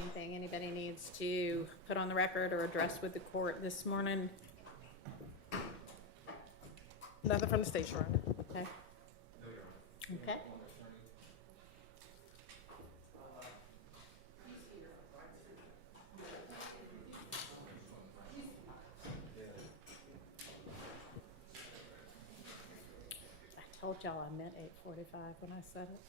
Anything anybody needs to put on the record or address with the court this morning? Nothing from the state, Your Honor. Okay. Okay. I told y'all I meant 8:45 when I said it.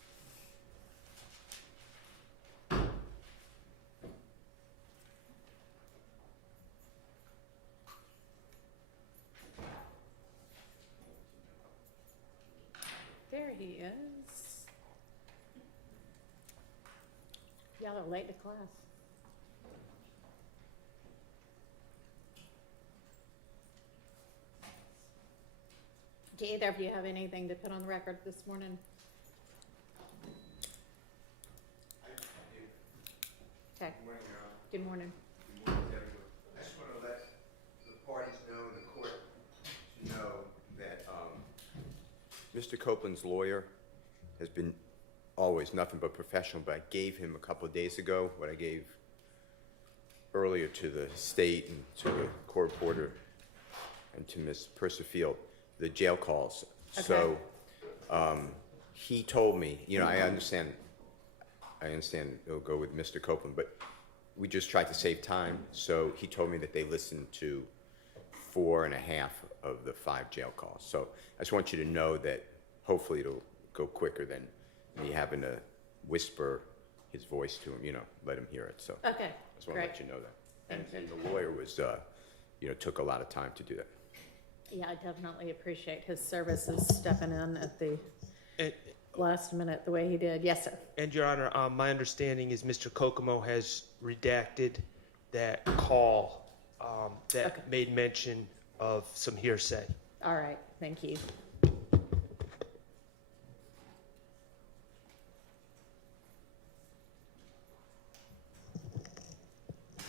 There he is. Y'all are late to class. Do either of you have anything to put on the record this morning? Okay. Good morning, Your Honor. Good morning. Good morning to everyone. I just want to let the parties know and the court to know that Mr. Copeland's lawyer has been always nothing but professional, but I gave him a couple of days ago what I gave earlier to the state and to the court reporter and to Ms. Percifield, the jail calls. Okay. So he told me, you know, I understand it'll go with Mr. Copeland, but we just tried to save time. So he told me that they listened to 4.5 of the 5 jail calls. So I just want you to know that hopefully it'll go quicker than me having to whisper his voice to him, you know, let him hear it. So Okay. I just want to let you know that. And the lawyer was, you know, took a lot of time to do that. Yeah, I definitely appreciate his services stepping in at the last minute the way he did. Yes, sir. And Your Honor, my understanding is Mr. Kokomo has redacted that call that Okay. made mention of some hearsay. All right. Thank you.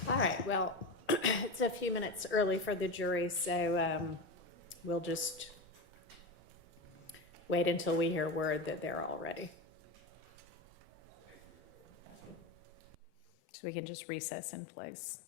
All right. Well, it's a few minutes early for the jury, so we'll just wait until we hear word that they're all ready. So we can just recess in place.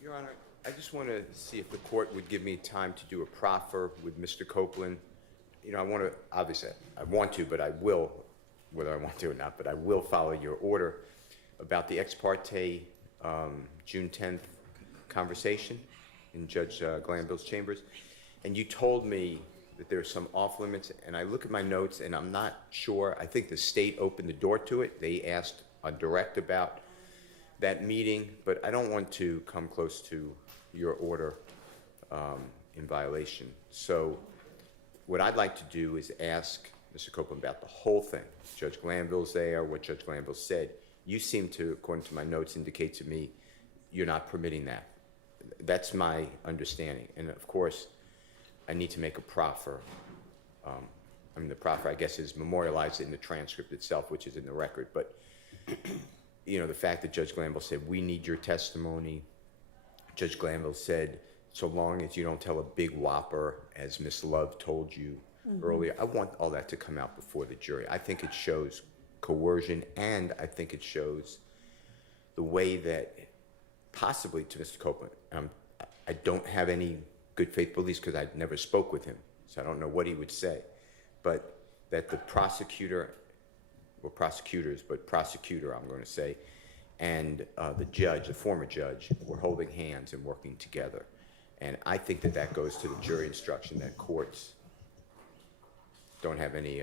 Your Honor, I just want to see if the court would give me time to do a proffer with Mr. Copeland. You know, I want to, obviously, I want to, but I will, whether I want to or not, but I will follow your order about the ex parte June 10th conversation in Judge Glanville's chambers. And you told me that there's some off limits, and I look at my notes and I'm not sure. I think the state opened the door to it. They asked on direct about that meeting, but I don't want to come close to your order in violation. So what I'd like to do is ask Mr. Copeland about the whole thing. Judge Glanville's there, what Judge Glanville said. You seem to, according to my notes, indicate to me you're not permitting that. That's my understanding. And of course, I need to make a proffer. I mean, the proffer, I guess, is memorialized in the transcript itself, which is in the record. But, you know, the fact that Judge Glanville said, we need your testimony. Judge Glanville said, so long as you don't tell a big whopper, as Miss Love told you earlier, I want all that to come out before the jury. I think it shows coercion, and I think it shows the way that possibly to Mr. Copeland, I don't have any good faith beliefs because I never spoke with him, so I don't know what he would say, but that the prosecutor, well, prosecutors, but prosecutor, I'm going to say, and the judge, the former judge, were holding hands and working together. And I think that that goes to the jury instruction that courts don't have any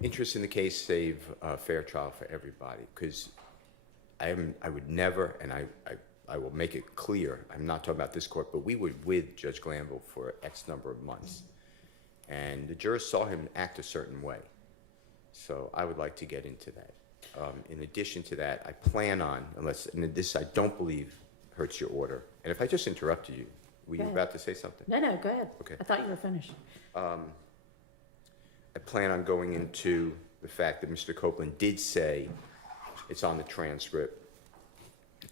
interest in the case, save a fair trial for everybody. Because I would never, and I will make it clear, I'm not talking about this court, but we were with Judge Glanville for X number of months. And the jurors saw him act a certain way. So I would like to get into that. In addition to that, I plan on, unless, and this I don't believe hurts your order. And if I just interrupted you, were you about to say something? No, go ahead. Okay. I thought you were finished. I plan on going into the fact that Mr. Copeland did say, it's on the transcript,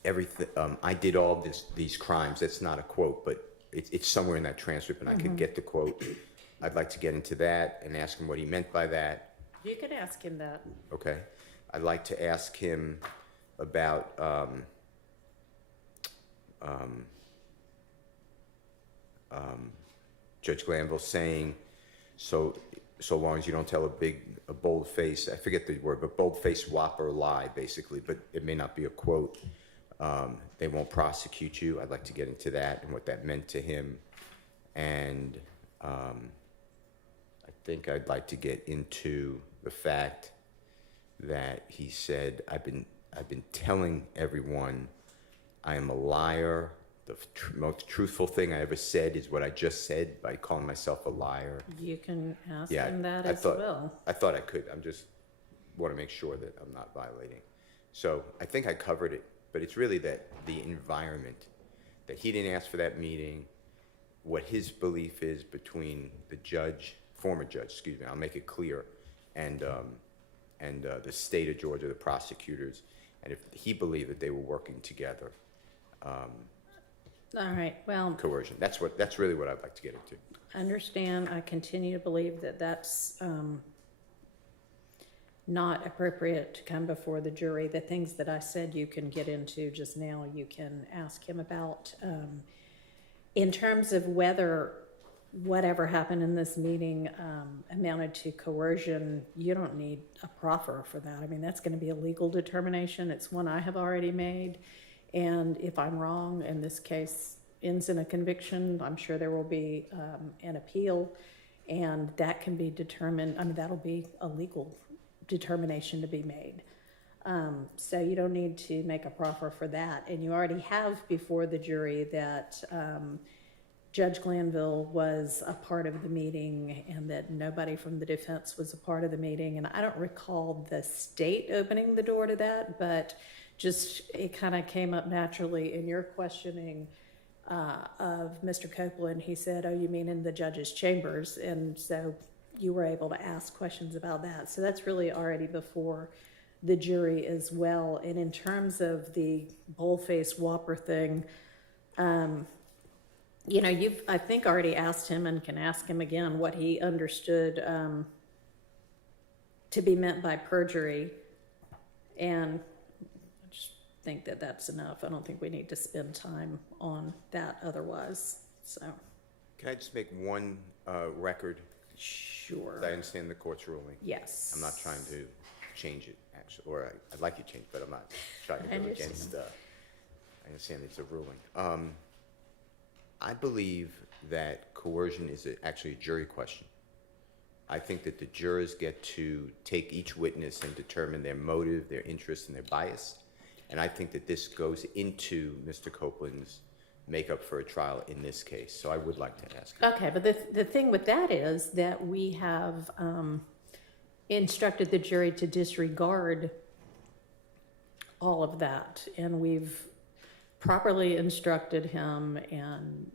everything, I did all these crimes. That's not a quote, but it's somewhere in that transcript, and I could get the quote. I'd like to get into that and ask him what he meant by that. You could ask him that. Okay. I'd like to ask him about Judge Glanville saying, so long as you don't tell a bold face, I forget the word, but bold face whopper lie, basically, but it may not be a quote. They won't prosecute you. I'd like to get into that and what that meant to him. And I think I'd like to get into the fact that he said, I've been telling everyone I am a liar. The most truthful thing I ever said is what I just said by calling myself a liar. You can ask him that as well. I thought I could. Just want to make sure that I'm not violating. So I think I covered it, but it's really that the environment, that he didn't ask for that meeting, what his belief is between the judge, former judge, excuse me, I'll make it clear, and the state of Georgia, the prosecutors, and if he believed that they were working together. All right, well, Coercion. That's really what I'd like to get into. understand, I continue to believe that that's not appropriate to come before the jury. The things that I said you can get into just now, you can ask him about. In terms of whether whatever happened in this meeting amounted to coercion, you don't need a proffer for that. I mean, that's going to be a legal determination. It's one I have already made. And if I'm wrong and this case ends in a conviction, I'm sure there will be an appeal, and that can be determined. I mean, that'll be a legal determination to be made. So you don't need to make a proffer for that. And you already have before the jury that Judge Glanville was a part of the meeting and that nobody from the defense was a part of the meeting. And I don't recall the state opening the door to that, but just it kind of came up naturally in your questioning of Mr. Copeland. He said, oh, you mean in the judge's chambers? And so you were able to ask questions about that. So that's really already before the jury as well. And in terms of the bullface whopper thing, you know, you've, I think, already asked him and can ask him again what he understood to be meant by perjury. And I just think that that's enough. I don't think we need to spend time on that otherwise, so, Can I just make one record? sure. I understand the court's ruling. Yes. I'm not trying to change it, actually, or I'd like you to change, but I'm not trying to I go understand. against, I understand it's a ruling. I believe that coercion is actually a jury question. I think that the jurors get to take each witness and determine their motive, their interest, and their bias. And I think that this goes into Mr. Copeland's makeup for a trial in this case. So I would like to ask him. Okay, but the thing with that is that we have instructed the jury to disregard all of that, and we've properly instructed him and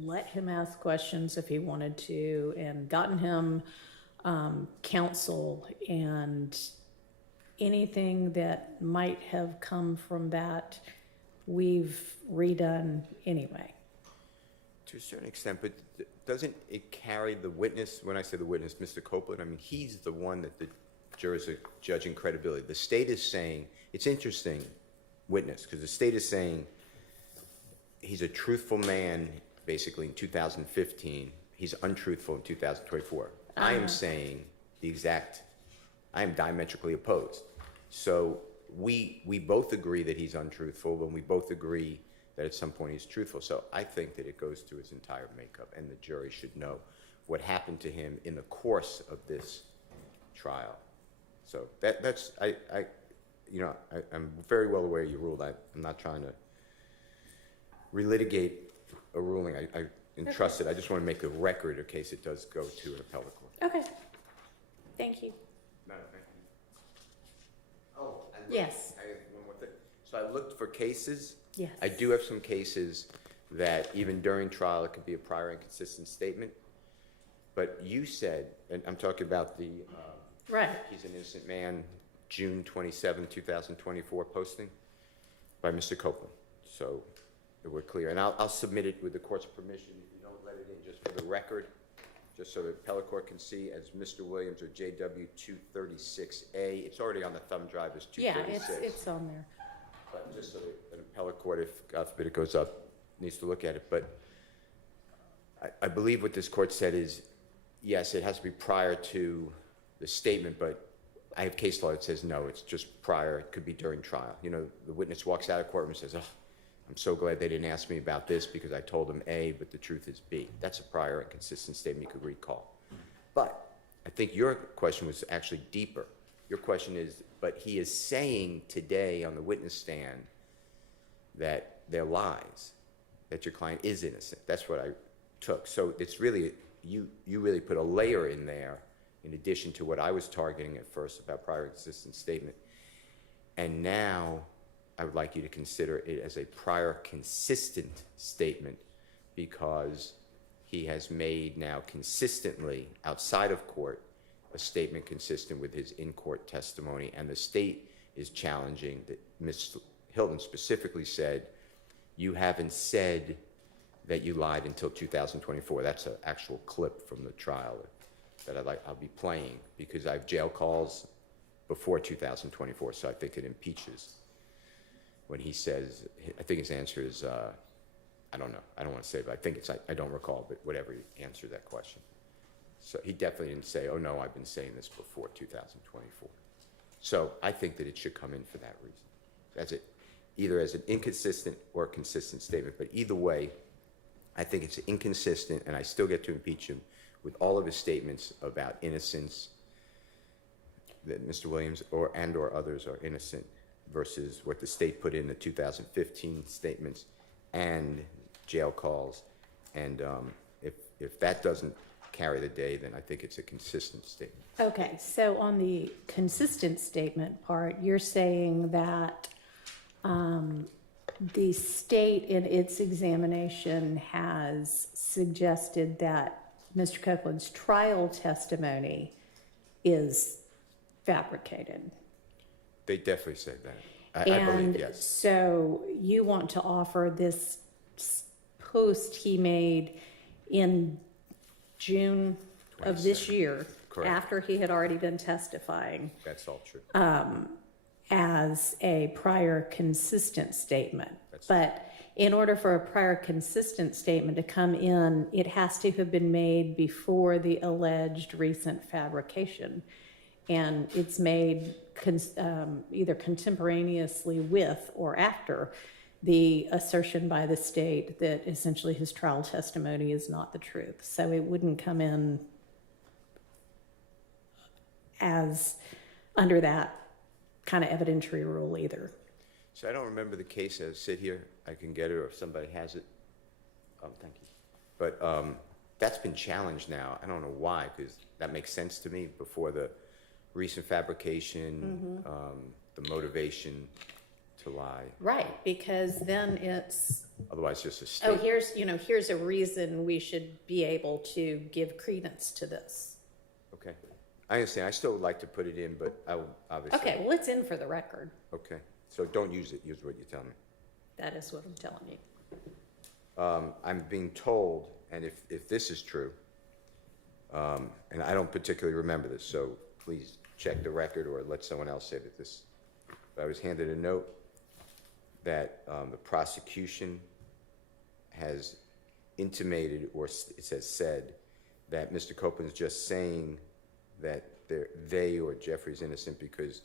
let him ask questions if he wanted to, and gotten him counsel, and anything that might have come from that, we've redone anyway. To a certain extent, but doesn't it carry the witness? When I say the witness, Mr. Copeland, I mean, he's the one that the jurors are judging credibility. The state is saying, it's interesting, witness, because the state is saying he's a truthful man, basically, in 2015. He's untruthful in 2024. I am saying I am diametrically opposed. So we both agree that he's untruthful, and we both agree that at some point he's truthful. So I think that it goes through his entire makeup, and the jury should know what happened to him in the course of this trial. So that's I'm very well aware you ruled. I'm not trying to relitigate a ruling. I entrusted. I just want to make a record in case it does go to an appellate court. Okay, thank you. Oh, Yes. I have one more thing. So I looked for cases. Yes. I do have some cases that even during trial it could be a prior inconsistent statement. But you said, and I'm talking about the Right. he's an innocent man, June 27, 2024 posting by Mr. Copeland. So that we're clear. And I'll submit it with the court's permission if you don't let it in, just for the record, just so the appellate court can see as Mr. Williams or JW 236A. It's already on the thumb drive as 236. Yeah, it's on there. But just so that an appellate court, if God forbid it goes up, needs to look at it. But I believe what this court said is, yes, it has to be prior to the statement, but I have case law that says no, it's just prior. It could be during trial. You know, the witness walks out of courtroom and says, oh, I'm so glad they didn't ask me about this because I told them A, but the truth is B. That's a prior and consistent statement you could recall. But I think your question was actually deeper. Your question is, but he is saying today on the witness stand that they're lies, that your client is innocent. That's what I took. So it's really, you really put a layer in there in addition to what I was targeting at first about prior and consistent statement. And now I would like you to consider it as a prior consistent statement because he has made now consistently outside of court a statement consistent with his in-court testimony, and the state is challenging that Ms. Hilton specifically said, you haven't said that you lied until 2024. That's an actual clip from the trial that I'll be playing because I have jail calls before 2024, so I think it impeaches when he says, I think his answer is, I don't know, I don't want to say, but I think it's, I don't recall, but whatever he answered that question. So he definitely didn't say, oh no, I've been saying this before 2024. So I think that it should come in for that reason, either as an inconsistent or a consistent statement. But either way, I think it's inconsistent, and I still get to impeach him with all of his statements about innocence, that Mr. Williams or others are innocent, versus what the state put in the 2015 statements and jail calls. And if that doesn't carry the day, then I think it's a consistent statement. Okay, so on the consistent statement part, you're saying that the state in its examination has suggested that Mr. Copeland's trial testimony is fabricated. They definitely said that. I believe, yes. So you want to offer this post he made in June of this 27. year, Correct. after he had already been testifying, That's all true. as a prior consistent statement. That's- But in order for a prior consistent statement to come in, it has to have been made before the alleged recent fabrication. And it's made either contemporaneously with or after the assertion by the state that essentially his trial testimony is not the truth. So it wouldn't come in as under that kind of evidentiary rule either. So I don't remember the case as sit here. I can get it, or if somebody has it. Thank you. But that's been challenged now. I don't know why, because that makes sense to me before the recent fabrication, the motivation to lie. Right, because then it's, Otherwise, just a oh, statement. here's a reason we should be able to give credence to this. Okay. I understand. I still would like to put it in, but I will obviously. Okay, well, it's in for the record. Okay. So don't use it. Use what you tell me. That is what I'm telling you. I'm being told, and if this is true, and I don't particularly remember this, so please check the record or let someone else say that this. I was handed a note that the prosecution has intimated, or it says said, that Mr. Copeland's just saying that they or Jeffrey's innocent because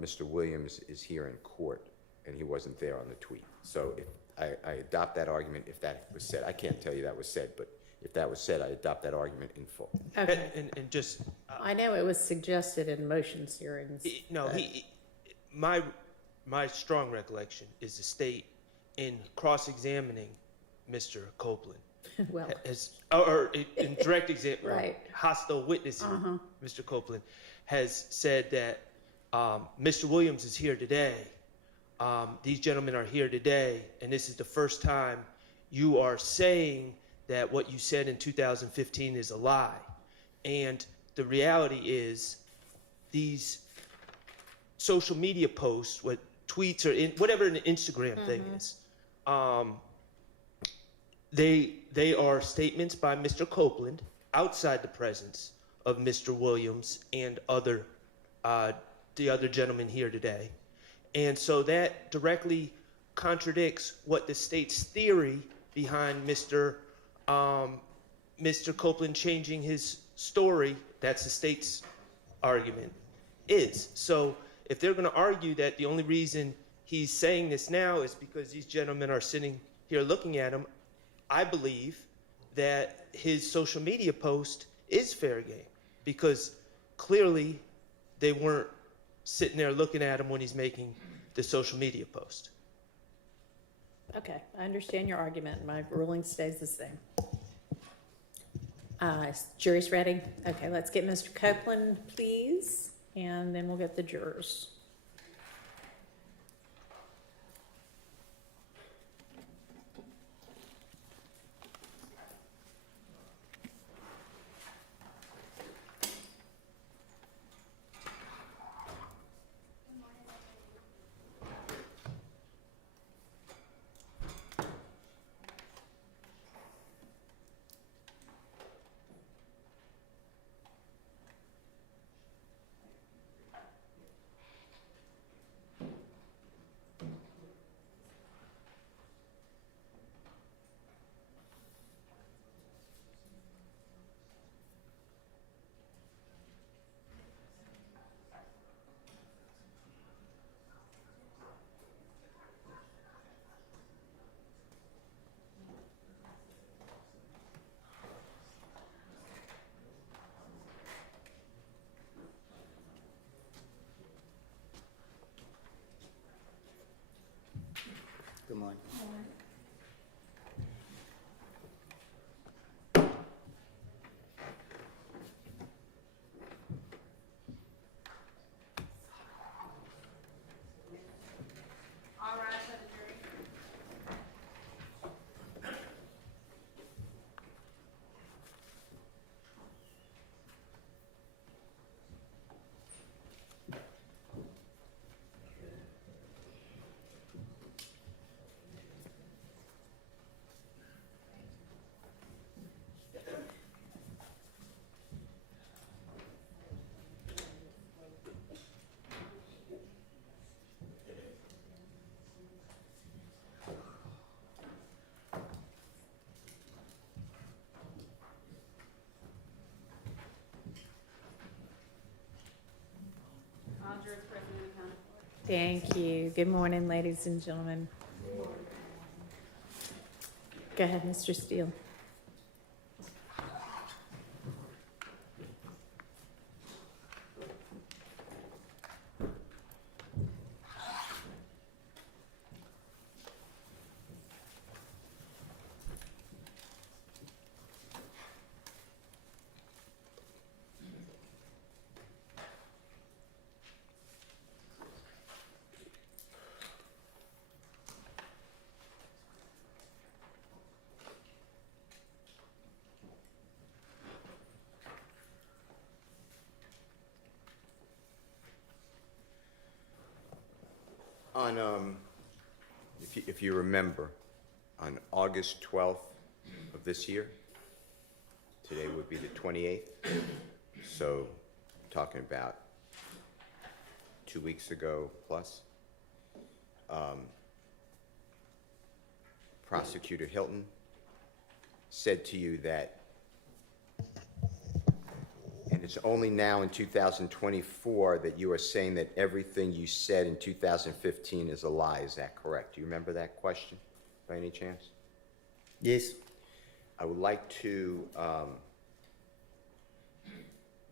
Mr. Williams is here in court and he wasn't there on the tweet. So if I adopt that argument, if that was said. I can't tell you that was said, but if that was said, I adopt that argument in full. Okay. And just, I know it was suggested in motions hearings. no, my strong recollection is the state in cross-examining Mr. Copeland. Well, Or in direct example, Right. hostile witnessing Mr. Copeland has said that Mr. Williams is here today. These gentlemen are here today, and this is the first time you are saying that what you said in 2015 is a lie. And the reality is these social media posts, what tweets or whatever an Instagram thing is, they are statements by Mr. Copeland outside the presence of Mr. Williams and the other gentlemen here today. And so that directly contradicts what the state's theory behind Mr. Copeland changing his story, that's the state's argument, is. So if they're going to argue that the only reason he's saying this now is because these gentlemen are sitting here looking at him, I believe that his social media post is fair game, because clearly they weren't sitting there looking at him when he's making the social media post. okay, I understand your argument. My ruling stays the same. Jury's ready? Okay, let's get Mr. Copeland, please, and then we'll get the jurors. Good morning. Thank you. Good morning, ladies and gentlemen. Go ahead, Mr. Steele. On, if you remember, on August 12th of this year, today would be the 28th, so talking about 2 weeks ago plus, Prosecutor Hilton said to you that, and it's only now in 2024 that you are saying that everything you said in 2015 is a lie. Is that correct? Do you remember that question by any chance? Yes. I would like to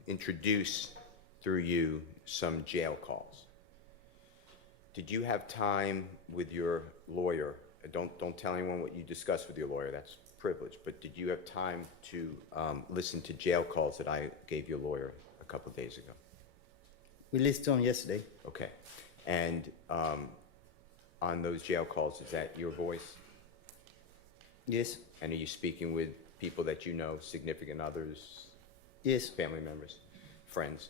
introduce through you some jail calls. Did you have time with your lawyer? Don't tell anyone what you discussed with your lawyer. That's privilege. But did you have time to listen to jail calls that I gave your lawyer a couple of days ago? We listened to them yesterday. Okay. And on those jail calls, is that your voice? Yes. And are you speaking with people that you know, significant others, Yes. family members, friends?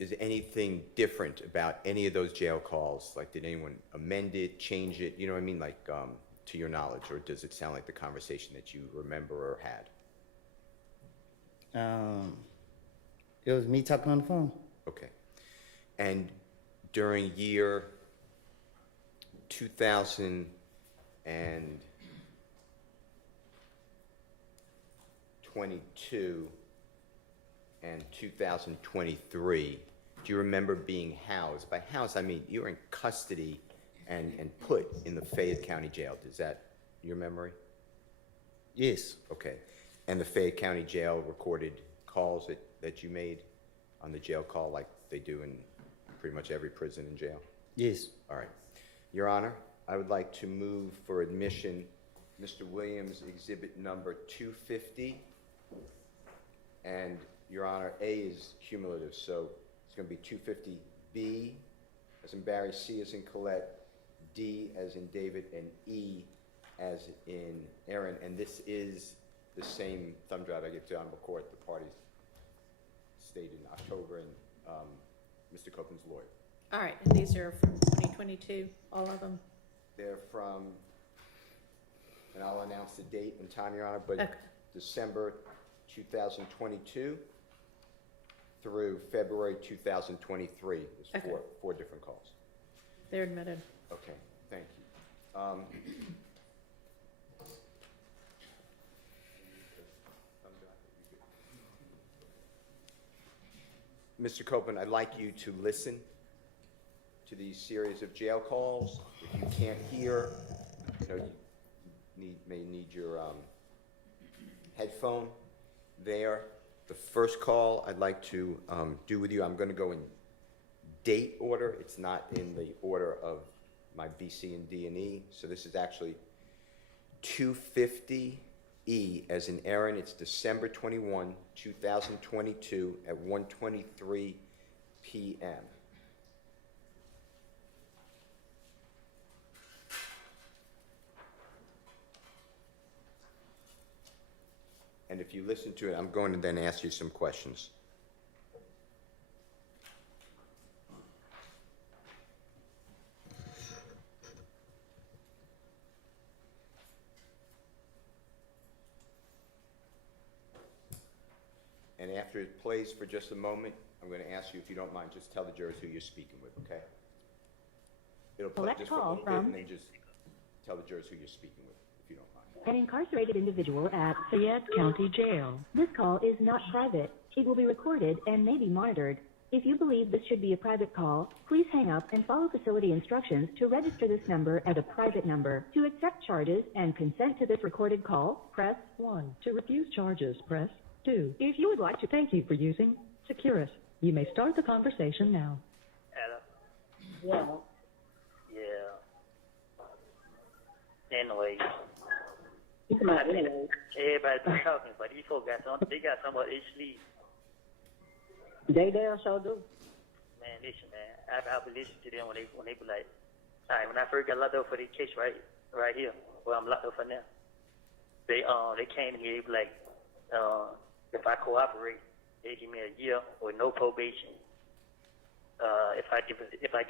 Is anything different about any of those jail calls? Like, did anyone amend it, change it? You know what I mean? Like, to your knowledge, or does it sound like the conversation that you remember or had? It was me talking on the phone. Okay. And during year 2022 and 2023, do you remember being housed? By housed, I mean you were in custody and put in the Fayette County Jail. Is that your memory? Yes. Okay. And the Fayette County Jail recorded calls that you made on the jail call like they do in pretty much every prison and jail? Yes. All right. Your Honor, I would like to move for admission Mr. Williams' exhibit number 250. And Your Honor, A is cumulative, so it's going to be 250B as in Barry, C as in Colette, D as in David, and E as in Aaron. And this is the same thumb drive I gave to Honorable Court. The parties stayed in October, and Mr. Copeland's lawyer. All right, and these are from 2022, all of them? They're from, and I'll announce the date and time, Your Honor, but Okay. December 2022 through February 2023. There's Okay. four different calls. They're admitted. Okay, thank you. Mr. Copeland, I'd like you to listen to these series of jail calls. If you can't hear, you may need your headphone there. The first call I'd like to do with you, I'm going to go in date order. It's not in the order of my B, C, and D, and E. So this is actually 250E as in Aaron. It's December 21, 2022 at 1:23 p.m. And if you listen to it, I'm going to then ask you some questions. And after it plays for just a moment, I'm going to ask you, if you don't mind, just tell the jurors who you're speaking with, okay? It'll play Collect just for a call little bit, from- and then just tell the jurors who you're speaking with, if you don't mind. An incarcerated individual at Fayette County Jail. This call is not private. It will be recorded and may be monitored. If you believe this should be a private call, please hang up and follow facility instructions to register this number as a private number. To accept charges and consent to this recorded call, press 1. To refuse charges, press 2. If you would like to, thank you for using Securus. You may start the conversation now. Hello? Yeah. Anyway. Everybody's been talking, but these folks got something on their sleeve. They damn sure do. Man, listen, man. I be listening to them when they be like, all right, when I first got locked up for this case right here, where I'm locked up for now, they came to me, they be like, if I cooperate, they give me a year with no probation. If I give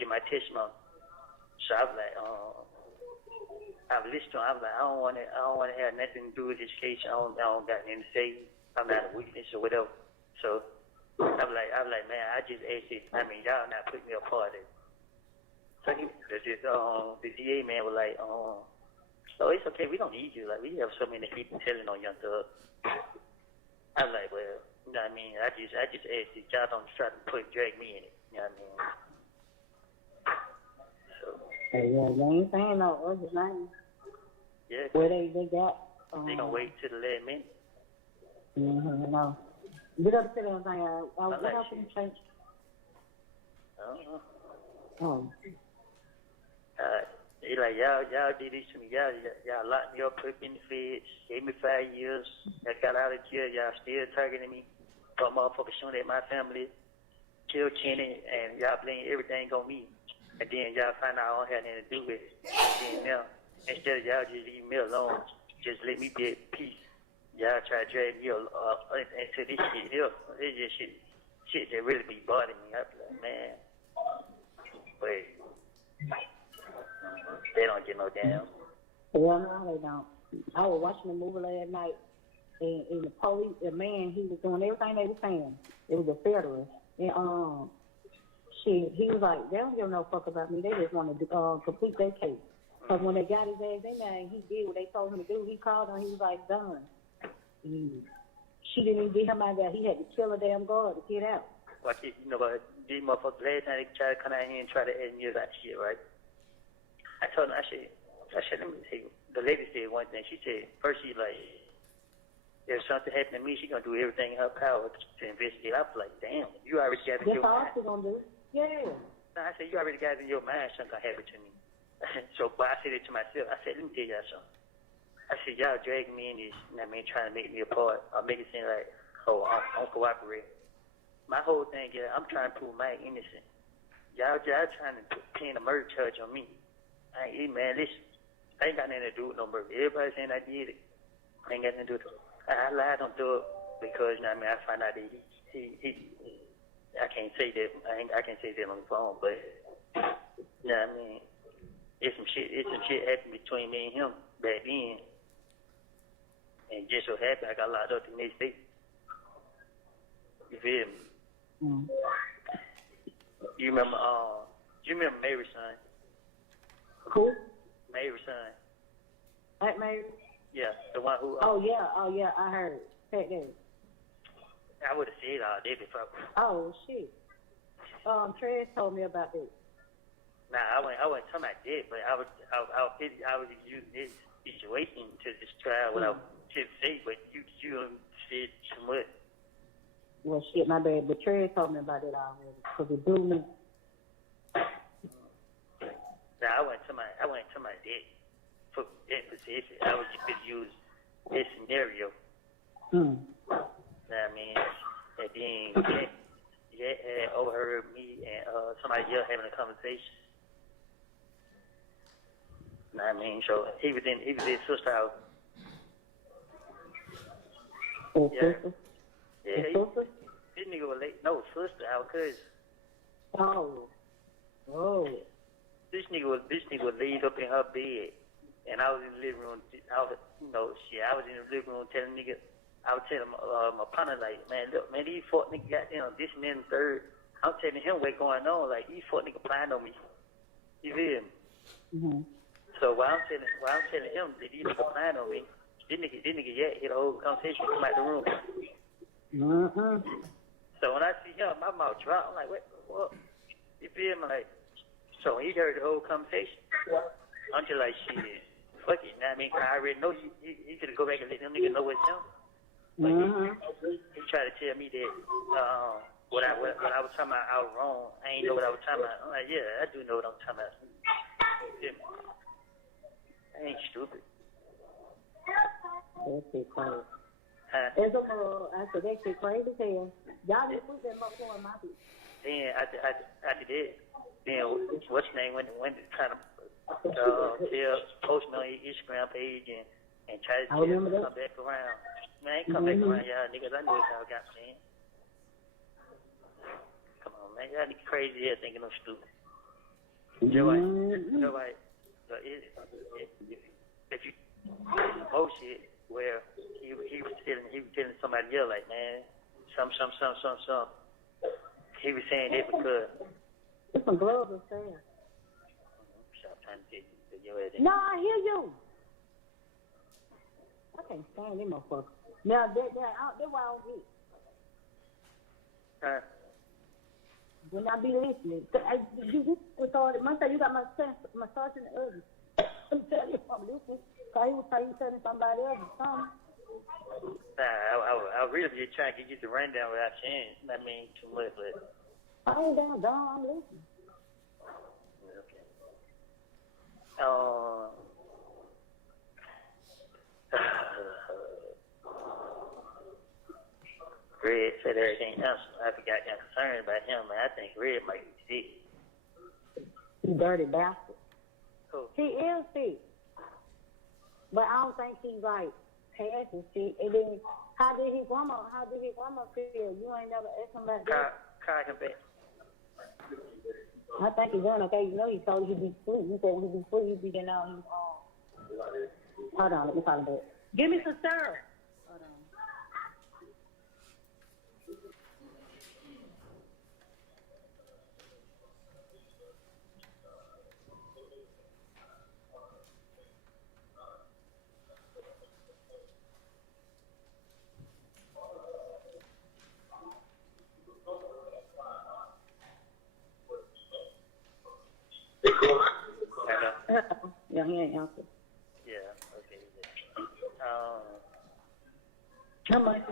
my testimony. So I was like, I was listening to them. I was like, I don't want to have nothing to do with this case. I don't got anything to say. I'm not a witness or whatever. So I was like, man, I just asked it. I mean, y'all not putting me a part of it. So the DA man was like, oh, it's okay. We don't need you. Like, we have so many people telling on YoungThug. I was like, well, you know what I mean? I just asked it. Y'all don't try to drag me in it. You know what I mean? So. Hey, yeah, they ain't saying no other name. Yeah. Where they got. They gonna wait till the last minute. No. Get up to them thing. What like happened to church? Oh. They like, y'all did this to me. Y'all locked me up, put me in the feds, gave me 5 years. I got out of jail. Y'all still targeting me. But motherfuckers shooting at my family, killed Kenny, and y'all blame everything on me. And then y'all find out I don't have nothing to do with it. And then now, instead of y'all just leave me alone, just let me be at peace. Y'all try to drag me into this shit here. It's just shit that really be bothering me. I be like, man, wait. They don't get no damn. Well, no, they don't. I was watching a movie last night, and the man, he was doing everything they were saying. It was a federalist. And, he was like, they don't give no fuck about me. They just want to complete their case. Because when they got his ass in there and he did what they told him to do, he called her and he was like, done. She didn't even get him out there. He had to kill a damn guard to get out. Like, you know, but these motherfuckers, last time they tried to come out here and try to add me that shit, right? I told them, I said, let me tell you. The lady said one thing. She said, first she's like, if something happened to me, she's going to do everything in her power to investigate. I was like, damn, you already got it in your mind. That's all she's going to do. Yeah. No, I said, you already got it in your mind something happened to me. So, but I said it to myself. I said, let me tell y'all something. I said, y'all dragging me in this, you know what I mean, trying to make me a part, or make it seem like, oh, I'm cooperating. My whole thing is, I'm trying to prove my innocence. Y'all trying to pin a murder charge on me. Man, listen, I ain't got nothing to do with no murder. Everybody saying I did it. I ain't got nothing to do with it. I lied on do it because, you know what I mean, I find out that he I can't say that, I can't say that on the phone, but, you know what I mean, it's some shit happened between me and him back then. And just so happened I got locked up the next day. You feel me? Mm. You remember Mary's son? Who? Mary's son. That Mary? Yeah, the one who. Oh yeah, I heard. That day. I would have said all day before. Oh shit. Trez told me about this. Nah, I wasn't talking about that, but I was using this situation to describe what I should say, but you said too much. Well, shit, my bad. But Trez told me about it already, because it blew me. Nah, I wasn't talking about that for that specific. I was just gonna use this scenario. Mm. I mean, and then Jet had overheard me and somebody else having a conversation. You know what I mean? So he was in his sister's house. Oh, Yeah. sister? Yeah, Sister? this nigga was late. No, sister, our cousin. Oh. This nigga was laid up in her bed, and I was in the living room. I was in the living room telling nigga. I was telling my partner, like, man, look, man, these fuck niggas got this and then the third. I'm telling him what's going on. Like, these fuck niggas playing on me. You feel me? Mm-hmm. So while I'm telling him that these niggas playing on me, this nigga hit the whole conversation, come out the room. Mm-hmm. So when I see him, my mouth dropped. I'm like, what? You feel me? Like, so when he heard the whole conversation, I'm just like, shit, fuck it. You know what I mean? 'Cause I already know he could go back and let them niggas know it's him. But he tried to tell me that what I was talking about, I was wrong. I ain't know what I was talking about. I'm like, yeah, I do know what I'm talking about. You feel me? I ain't stupid. That shit crazy. Huh? As a mother, I said, that shit crazy as hell. Y'all need to put that motherfucker in my feet. Then after that, then what's his name went to kind of post me on his Instagram page and try to tell him to come back around. Man, I ain't come back around y'all niggas. I know what y'all got saying. Come on, man. Y'all niggas crazy here thinking I'm stupid. Nobody. If you bullshit where he was telling somebody else like, man, some. He was saying that because. It's some gloves and saying. Stop trying to tell your ass. No, I hear you. I can't stand them motherfuckers. Now, that's why I don't get. Huh? When I be listening, you started, Monday you got my son in the oven. I'm telling you, I'm listening. Cause he was telling somebody else or something. I really just trying to get you the rundown without saying. I mean, too much, but. I ain't down, I'm listening. Okay. Red said everything else. I forgot that concerned about him, man. I think Red might be sick. You dirty bastard. Who? He is sick. But I don't think he's like past his sick. And then how did his grandma feel? You ain't never asked him about that. Call him back. I think he's doing okay. You know, he told you he'd be free. He said when he'd be free, he'd be getting out. Hold on, let me call him back. Give me some syrup. Hold on. Yeah, he ain't answered. Yeah, okay. How much?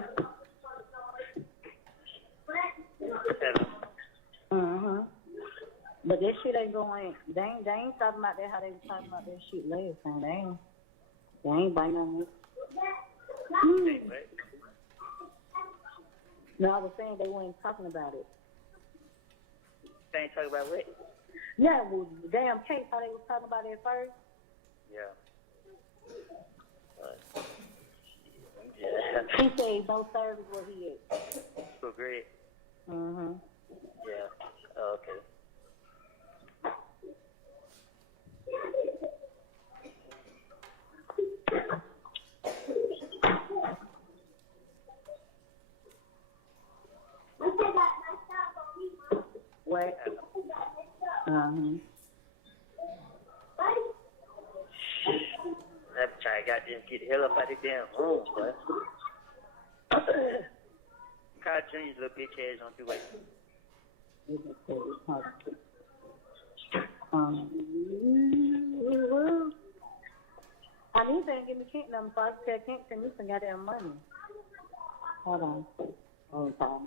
But that shit ain't going. They ain't talking about that how they was talking about that shit last time. They ain't biting on it. No, I was saying they weren't talking about it. They ain't talking about what? Yeah, well, the damn case how they was talking about it first. Yeah. He said no service where he at. So great. Yeah. Okay. What? That try goddamn get the hell up out of the damn room, boy. Carl Jr.'s little bitch ass on 2 way. I need to give me Kent number so I can tell Kent send me some goddamn money. Hold on. Hold on.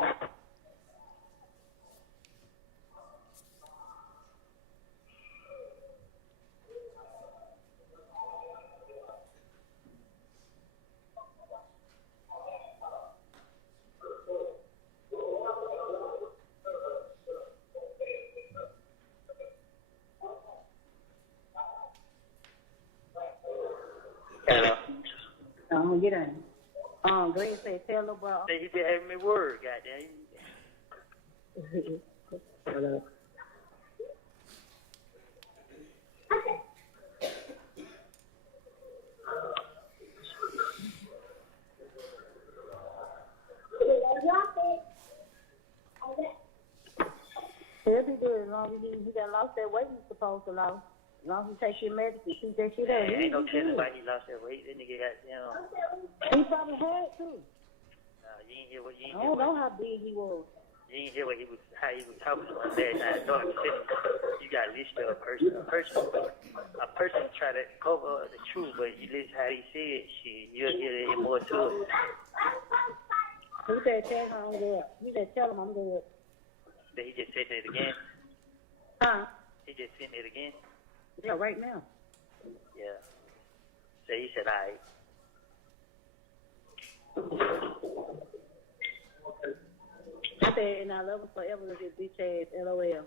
I'm gonna get in. Green said, tell little bro. Say he been having me word, goddamn. Hello. He'll be good as long as he done lost that weight he's supposed to lose. As long as he takes your medicine, keep that shit up. Ain't no telling why he lost that weight. That nigga got, He probably had to. you ain't hear what you ain't I don't know how big he was. You didn't hear what how he was talking to us last night. I know he said you got to listen to a person. A person try to cover the truth, but you listen how he said shit. You'll hear it more to it. He said, tell him I'm good. He said, tell him I'm good. Then he just said it again. Huh? He just sent it again. Yeah, right now. Yeah. So he said, all right. I said, and I love him forever with his bitch ass, LOL. Yeah.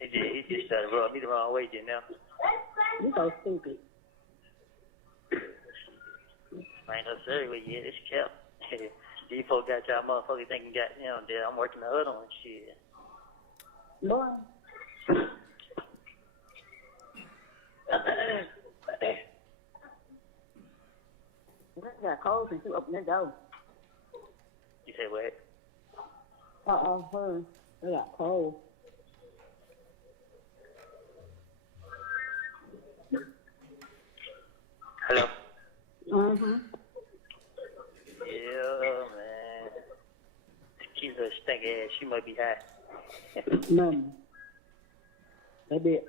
He just started rubbing me the wrong way just now. You so stupid. I ain't no surgery yet. It's kept. These folks got y'all motherfuckers thinking, goddamn, that I'm working the other one. Shit. Boy. I got cold since you opened that door. You say what? Her. I got cold. Hello? Mm-hmm. Yeah, man. She's a stink ass. She might be high. Mama. Maybe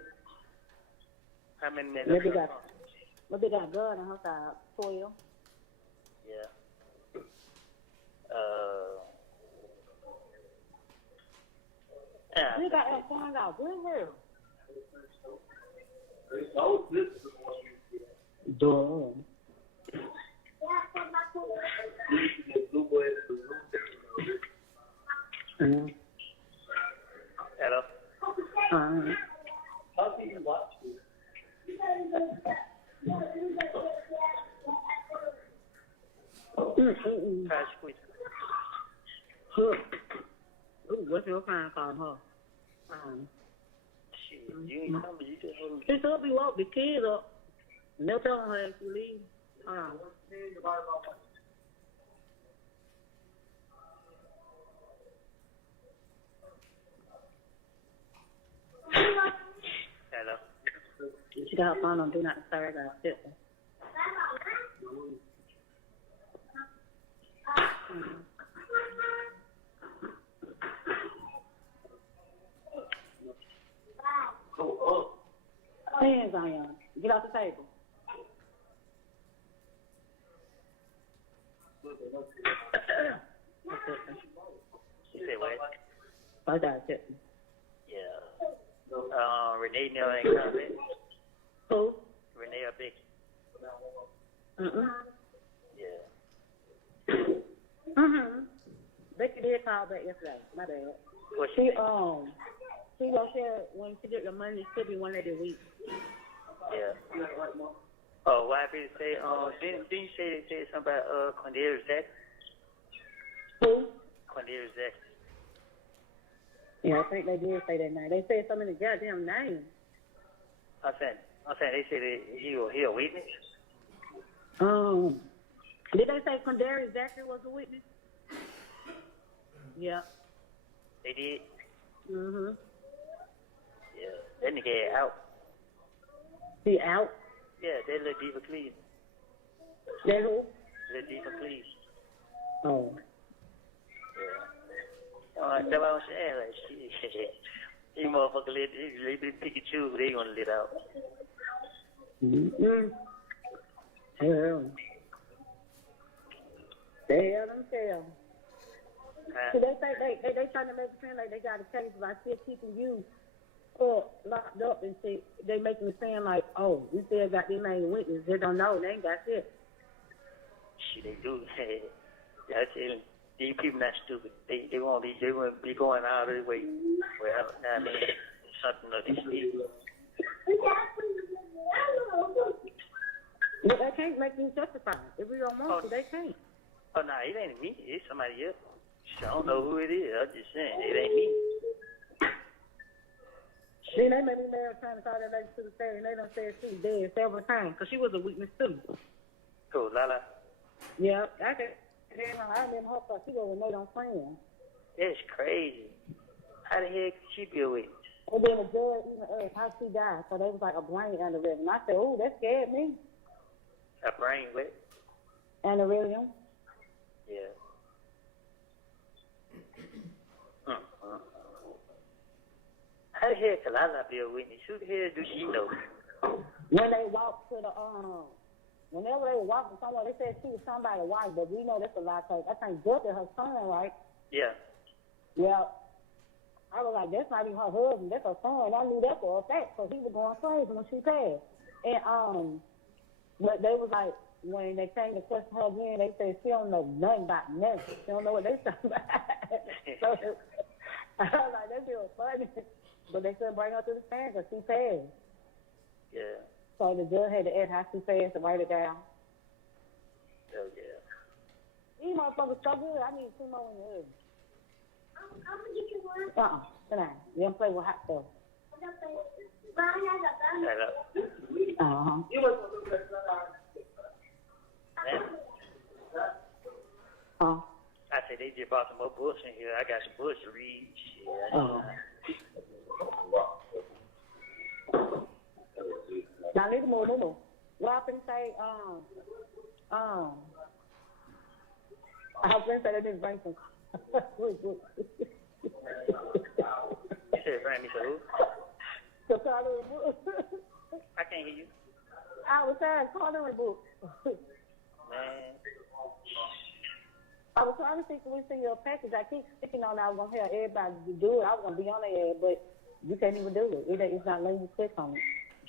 How many minutes? got a gun on her side. 12. Yeah. You got that phone out. Good girl. Duh. Mm-hmm. Hello? How can you watch this? Try to squeeze. Ooh, what's your kind calling her? Shit, you ain't coming. You just hold me. She should be woke the kids up. And they'll tell her if you leave. Hello? She got her phone on Do Not Disturb. I got it. Hands on y'all. Get off the table. You say what? I got it. Yeah. Renee never ain't coming. Who? Renee or Becky? Yeah. Becky did call back yesterday. My bad. What She say? she gonna share when she get the money. It should be one day a week. Yeah. Oh, why did say? Didn't you say they said something about Cornelius Zach? Who? Cornelius Zach. Yeah, I think they did say that name. They said so many goddamn names. I'm saying they said that he a witness. Did they say Condarius Zachary was a witness? Yeah. They did. Mhm. Yeah. That nigga out. He out. Yeah, that little Diva Cleveland. That who? Little Diva Cleveland. Oh. Yeah. That's what I'm saying. Like shit. These motherfuckers they be pick and choose who they gonna let out. Mm-hmm. Hell. They themselves. So they say they trying to make it seem like they got a case by still keeping you locked up and shit. They making it seem like, oh, we still got them main witness. They don't know. They ain't got shit. Shit, they do. I tell you, these people not stupid. They won't be going out of their way. Well, I mean, something that they see. But they can't make you justify it. If we don't want to, they can't. Oh, no, it ain't me. It's somebody else. I don't know who it is. I'm just saying, it ain't me. Then they made me mad trying to call that lady to the stand, and they done said she was dead several times, because she was a witness too. Cool, Lala. Yeah, I remember her because she was with Nate on friends. That's crazy. How the heck could she be a witness? And then the judge even asked how she died, so they was like a brain aneurysm. I said, oh, that scared me. A brain wet? Aneurysm. Yeah. How the hell can I not be a witness? Who the hell do she know? When they walked to the whenever they were walking somewhere, they said she was somebody's wife, but we know that's a lie. Cause I think Guthrie, her son, right? Yeah. Yeah. I was like, that's not even her husband, that's her son. I knew that for a fact, cause he was going crazy when she passed. And but they was like, when they came to question her again, they said she don't know nothing about nothing. She don't know what they talking about. So I was like, that shit was funny. But they couldn't bring her to the stand because she passed. Yeah. So the judge had to ask how she passed and write it down. Oh, yeah. These motherfuckers so good, I need 2 more in the oven. Sit down. You don't play with hot stuff. Hello. Uh-huh. Huh? I said they just brought some more books in here. I got some books to read. Shit. Now, little more. What I finna say, I was finna say they didn't bring some. You said bring me to who? So coloring book. I can't hear you. I was saying coloring book. Man. I was trying to think when we see your package. I keep sticking on. I was gonna have everybody to do it. I was gonna be on there, but you can't even do it. It's not letting you click on it.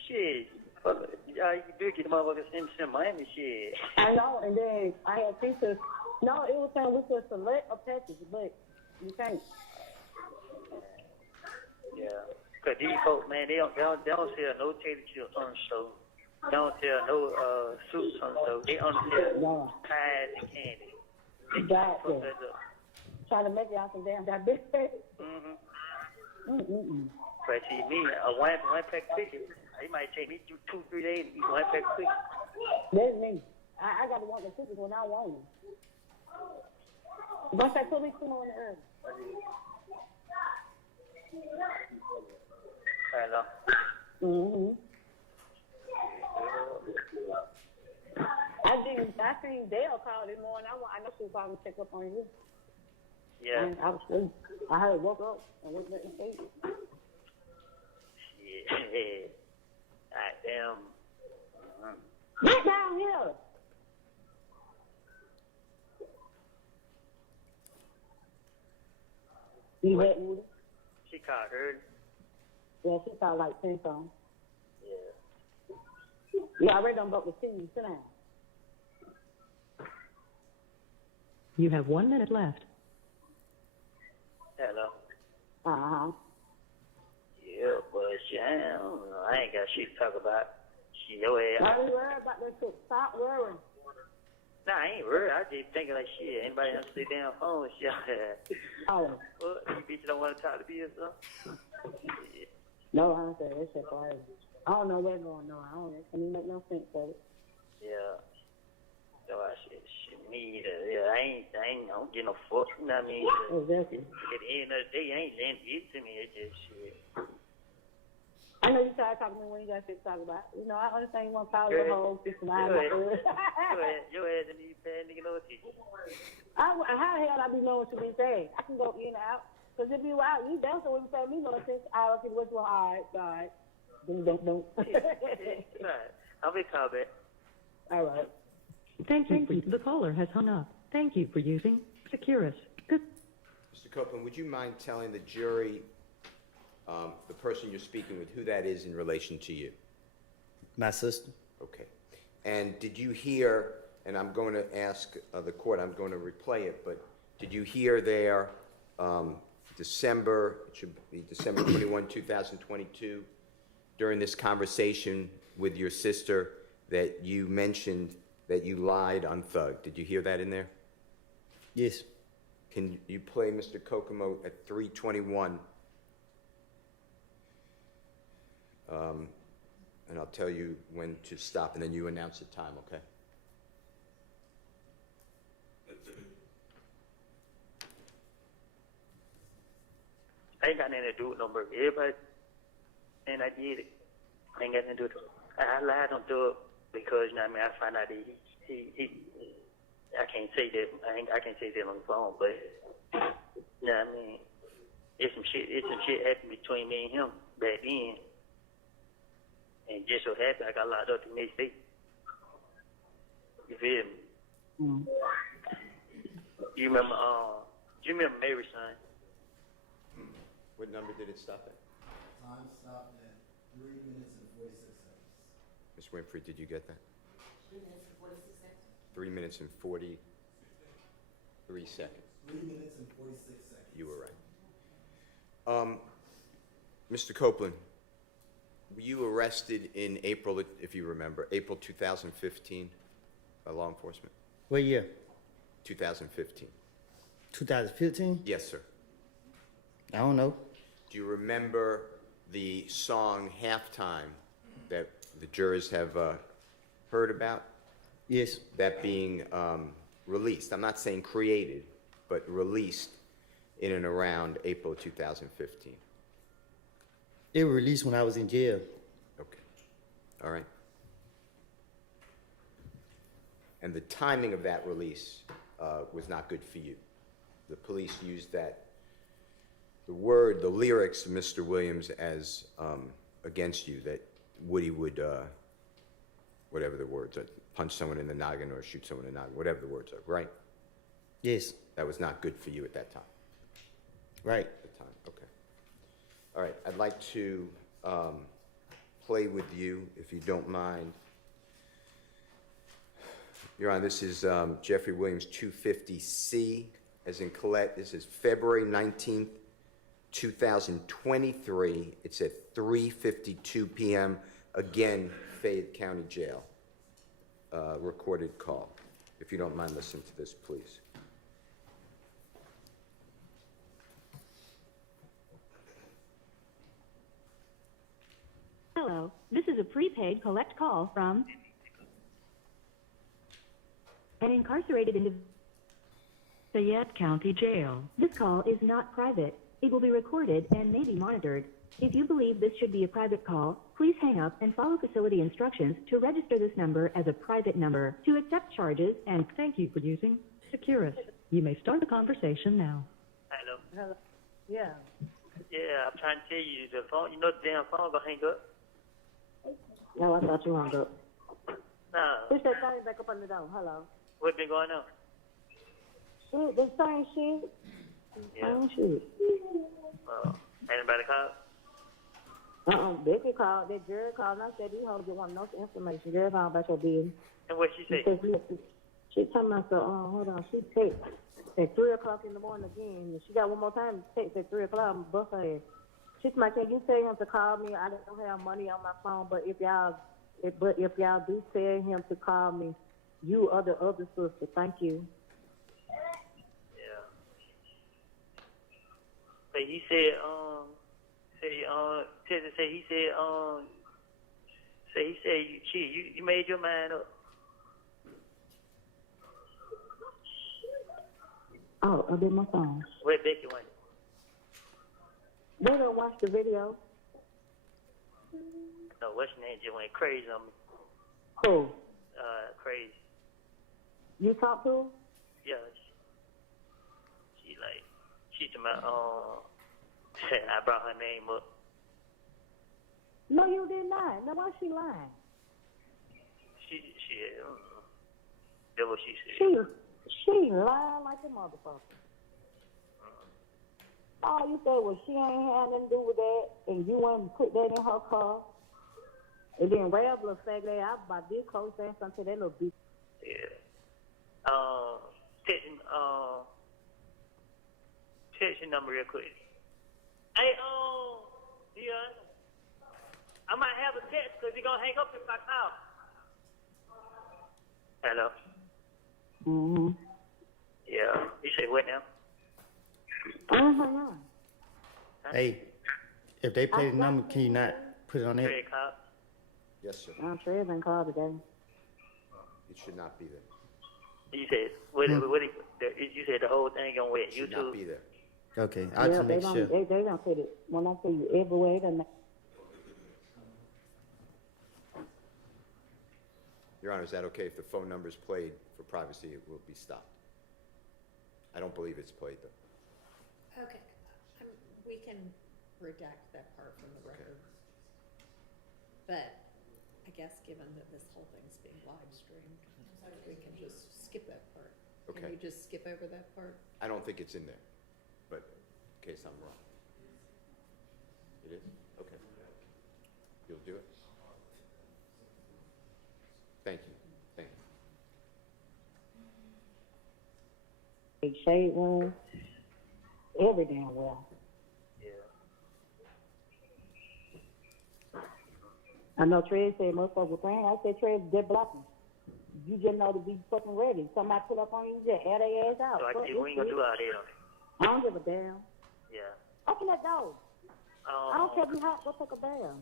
Shit. Fuck it. Yeah, you can do it, get the motherfuckers send money, shit. I know, and then I had teachers. No, it was saying we could select a package, but you can't. Yeah. Cause these folks, man, they don't sell no tater chips on the show. They don't sell no soups on the show. They only sell pies and candy. They Got fuck it. that up. Trying to make y'all some damn diabetes. But see, me, one pack of cookies, it might take me 2-3 days to eat 1 pack of cookies. That's me. I got to want the cookies when I want them. Once I put me 2 more in the oven. Hello. I seen Dale call this morning. I know she was calling to check up on you. Yeah. And I was asleep. I heard woke up and went back to sleep. Yeah. Damn. Get down here. You wet, Woody? She called early. Yeah, she called like 10 songs. Yeah. Yeah, I already done broke the TV. Sit down. You have 1 minute left. Hello. Uh-huh. Yeah, but shit, I don't know. I ain't got shit to talk about. Shit, your ass. Why you worried about that shit? Stop worrying. Nah, I ain't worried. I just thinking like shit. Anybody else sit down phone and shit? Oh. What? You bitch don't want to talk to me or something? Shit. No, I don't say that shit crazy. I don't know what's going on. I don't know. It can't even make no sense of it. Yeah. So I shit me either. Yeah, I don't get no fuck. You know what I mean? Exactly. At the end of the day, I ain't letting it to me. It's just shit. I know you tried talking to me when you got shit to talk about. You know, I understand you want to call your whole system out. Your ass and these bad nigga know what you do. How the hell I be knowing what you be saying? I can go in and out. Because if you out, you down, so when you say me no sense, I don't see what's wrong. All right. Don't. Right. I'll be called back. All right. Thank you. The caller has hung up. Thank you for using Securus. Good. Mr. Copeland, would you mind telling the jury, the person you're speaking with, who that is in relation to you? My sister. Okay. And did you hear, and I'm going to ask the court, I'm going to replay it, but did you hear there December 21, 2022, during this conversation with your sister that you mentioned that you lied on Thug? Did you hear that in there? Yes. Can you play Mr. Kokomo at 3:21? And I'll tell you when to stop, and then you announce the time, okay? I ain't got nothing to do with no burger. Everybody, and I did it. I ain't got nothing to do with it. I lied on Thug. because, you know what I mean, I find out that he I can't say that, I can't say that on the phone, but, you know what I mean, it's some shit happened between me and him back then. And just so happened I got locked up the next day. You feel me? Mm. You remember Mary's son? What number did it stop at? Time stopped at 3 minutes and 46 seconds. Ms. Winfrey, did you get that? 3 minutes and 46 seconds. 3 minutes and 43 seconds. 3 minutes and 46 seconds. You were right. Mr. Copeland, were you arrested in April, if you remember, April 2015 by law enforcement? What year? 2015. 2015? Yes, sir. I don't know. Do you remember the song Halftime that the jurors have heard about? Yes. That being released. I'm not saying created, but released in and around April 2015. It was released when I was in jail. Okay. All right. And the timing of that release was not good for you. The police used the lyrics of Mr. Williams as against you, that Woody would, whatever the words are, punch someone in the noggin or shoot someone in the noggin, whatever the words are, right? Yes. That was not good for you at that time. Right. At the time, okay. All right, I'd like to play with you, if you don't mind. Your Honor, this is Jeffrey Williams 250C, as in Colette. This is February 19th, 2023. It's at 3:52 p.m. Again, Fayette County Jail. Recorded call. If you don't mind listening to this, please. Hello, this is a prepaid collect call from an incarcerated individual. Fayette County Jail. This call is not private. It will be recorded and may be monitored. If you believe this should be a private call, please hang up and follow facility instructions to register this number as a private number to accept charges and thank you for using Securus. You may start the conversation now. Hello? Hello. Yeah. Yeah, I'm trying to tell you, the phone, you know the damn phone gonna hang up? No, I thought you hung up. Nah, Push that thing back up on the door. Hello. what been going on? Shit, the same shit. Yeah. Same shit. Anybody call? Becky called. That girl called and I said, these hoes just want to know some information. Girl called about your business. And what she say? She told me, hold on. She text at 3 o'clock in the morning again. And she got one more time to text at 3 o'clock and bust her ass. She told me, can you tell him to call me? I don't have money on my phone, but if y'all do tell him to call me, you are the other sister. Thank you. Yeah. But he said, you made your mind up. Oh, I did my phone. Where Becky went? They don't watch the video. No, what's your name just went crazy on me. Who? Crazy. You talk to her? Yeah. She to my, I brought her name up. No, you did not. Now, why she lying? That's what she said. She lied like a motherfucker. All you said was she ain't had nothing to do with that, and you went and put that in her car. And then Rab little faggot ass, I was about this close saying something to that little bitch. Yeah. Text your number real quick. Hey, Dion, I might have a text because you're going to hang up if I call. Hello? Mm-hmm. Yeah. You say what now? Uh-huh. Hey, if they play the number, can you not put it on there? Red call? Yes, sir. I'm sure it's been called today. It should not be there. You said, you said the whole thing on where? It should YouTube? not be there. Okay, I'll just make sure. They don't put it, when I say you everywhere, they Your Honor, is that okay if the phone number is played for privacy, it will be stopped? I don't believe it's played, though. Okay, we can redact that part from the record. But I guess given that this whole thing's being live streamed, we can just skip that part. Can Okay. you just skip over that part? I don't think it's in there, but in case I'm wrong. It is? Okay. You'll do it? Thank you. Thank you. Big shade room, every damn well. Yeah. I know Trey said motherfuckers were playing. I said, Trey, they're blocking. You just know to be fucking ready. Somebody pull up on you, just air their ass out. So I Fuck think this we ain't gonna shit. do all that. I don't give a damn. Yeah. Open that door. I don't care if you hot, go take a bath.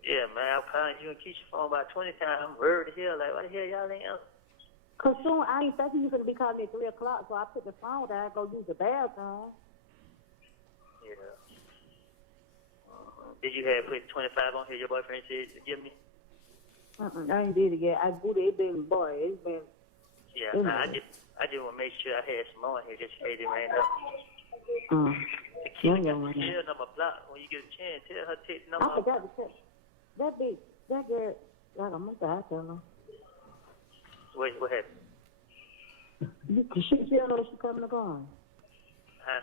Yeah, man, I'm calling you and Keisha phone about 20 times. I'm worried the hell. Like, why the hell y'all ain't answer? Cause soon I ain't thinking you gonna be calling me at 3 o'clock, so I put the phone down, go use the bathroom. Yeah. Did you have put 25 on here? Your boyfriend said to give me? I ain't did it yet. I do it been, boy, it's been. Yeah, nah, I just want to make sure I had some on here just in case it ran up. The key Yeah, got the tail number block. When you get a chance, tell her to take the I number. forgot to tell that bitch, that girl, like a month I tell her. Wait, what happened? She still know she coming or going. Huh?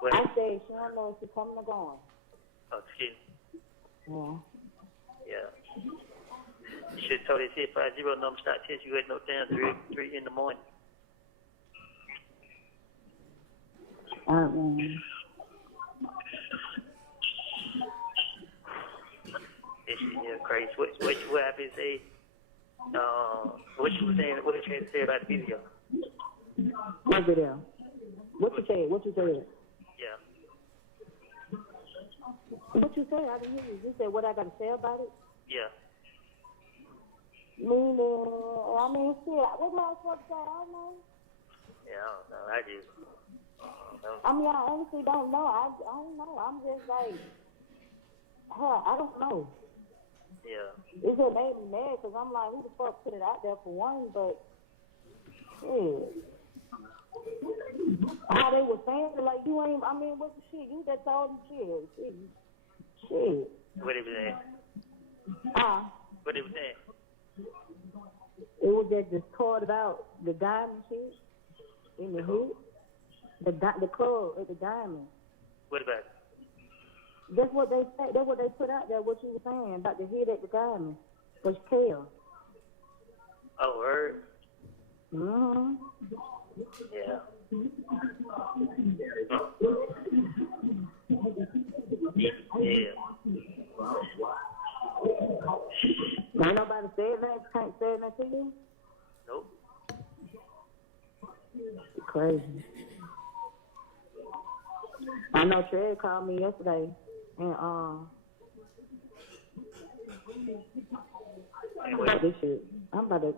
What? I said she don't know if she coming or going. Oh, excuse me. Yeah. Yeah. You should have told her 650 number start test. You had no damn 3 in the morning. This shit here crazy. What happened to say? What you was saying? What you had to say about the video? What video? What you said? What you said? Yeah. What you said? I didn't hear you. You said what I got to say about it? Yeah. Meaning, I mean, shit, what my fuck say? I don't know. Yeah, I don't know. I just. I mean, I honestly don't know. I don't know. I'm just like, I don't know. Yeah. It just made me mad because I'm like, who the fuck put it out there for one? But, shit. How they were saying, like, you ain't, I mean, what the shit? You that told them shit. Shit. What it was saying? What it was saying? It was just talked about the diamond shit in the hit. The club at the diamond. What about it? That's what they say. That's what they put out there. What you were saying about the hit at the diamond was Kale. Oh, word? Mm-hmm. Yeah. Yeah. Ain't nobody said that. Can't say that to you. Nope. Crazy. I know Trey called me yesterday, and fuck this shit. I'm about to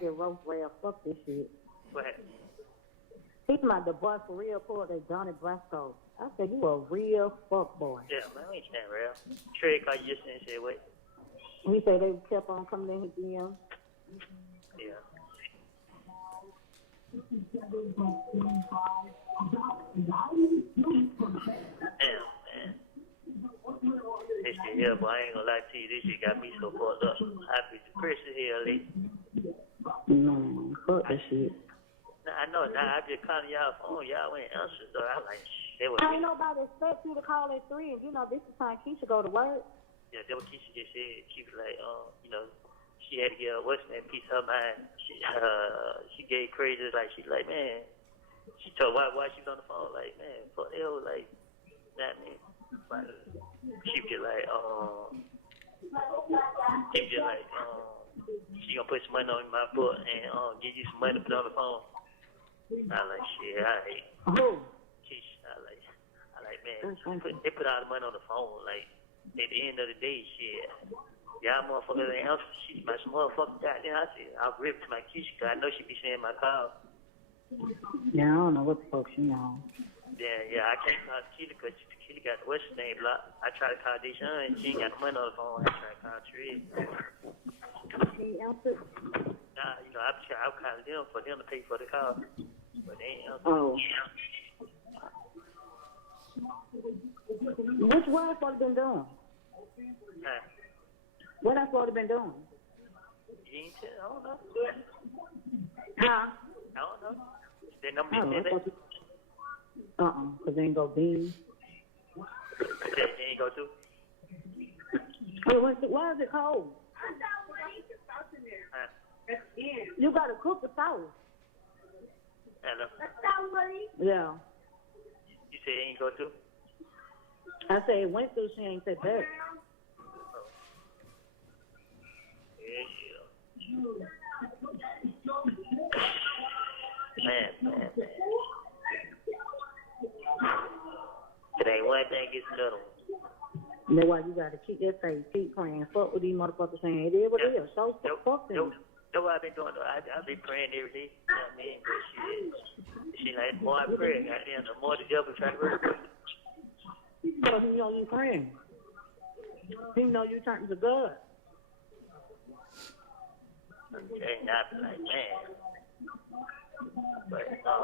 get roast rail. Fuck this shit. What happened? He's my the boy for real for that Johnny Brasco. I said you a real fuck boy. Yeah, man, we ain't stand real. Trey called you yesterday and said, what? He said they kept on coming in his DM. Yeah. Damn, man. This shit here, boy, I ain't gonna lie to you. This shit got me so fucked up. I be depressed as hell, lately. Fuck that shit. Nah, I know. Nah, I just calling y'all phone. Y'all ain't answer. So I'm like, shit. Ain't nobody expect you to call at 3, and you know this is time Keisha go to work. Yeah, that what Keisha just said. She was like, you know, she had to get what's that piece of her mind. She gave crazy like she like, man. She told why she was on the phone like, man, fuck the hell, like, that man. But she was just like, she gonna put some money on my foot and give you some money to put on the phone. I like shit. I hate. Keisha. I like man. They put all the money on the phone. Like at the end of the day, shit. Y'all motherfuckers ain't answer. She my motherfucker goddamn. I said I'll rip to my Keisha. Cause I know she be saying my call. Yeah, I don't know what the fuck she on. Yeah, I can't call Tequila because Tequila got the what's her name blocked. I tried to call Deshaun and she ain't got the money on the phone. I tried to call Trey. He answered. Nah, you know, I called them for them to pay for the call. But they ain't answered. Oh. What I supposed to been doing? Nah, What I supposed to been doing? you ain't tell, I don't know. Huh? I don't know. They number I don't you know. said that? Because they ain't go bean. They ain't go through? Why is it cold? Huh? You got to cook the sauce. Hello? Yeah. You said it ain't go through? I said it went through, she ain't said that. Yeah. Man. Today one thing gets another one. That's why you got to keep that face, keep praying. Fuck with these motherfuckers saying it is what it is. So fuck them. That's what I've been doing. I've been praying every day. You know what I mean? But she like, the more I pray, goddamn, the more the devil try to work with me. Because he know you praying. He know you turning to God. Okay, I be like, man. But, I should have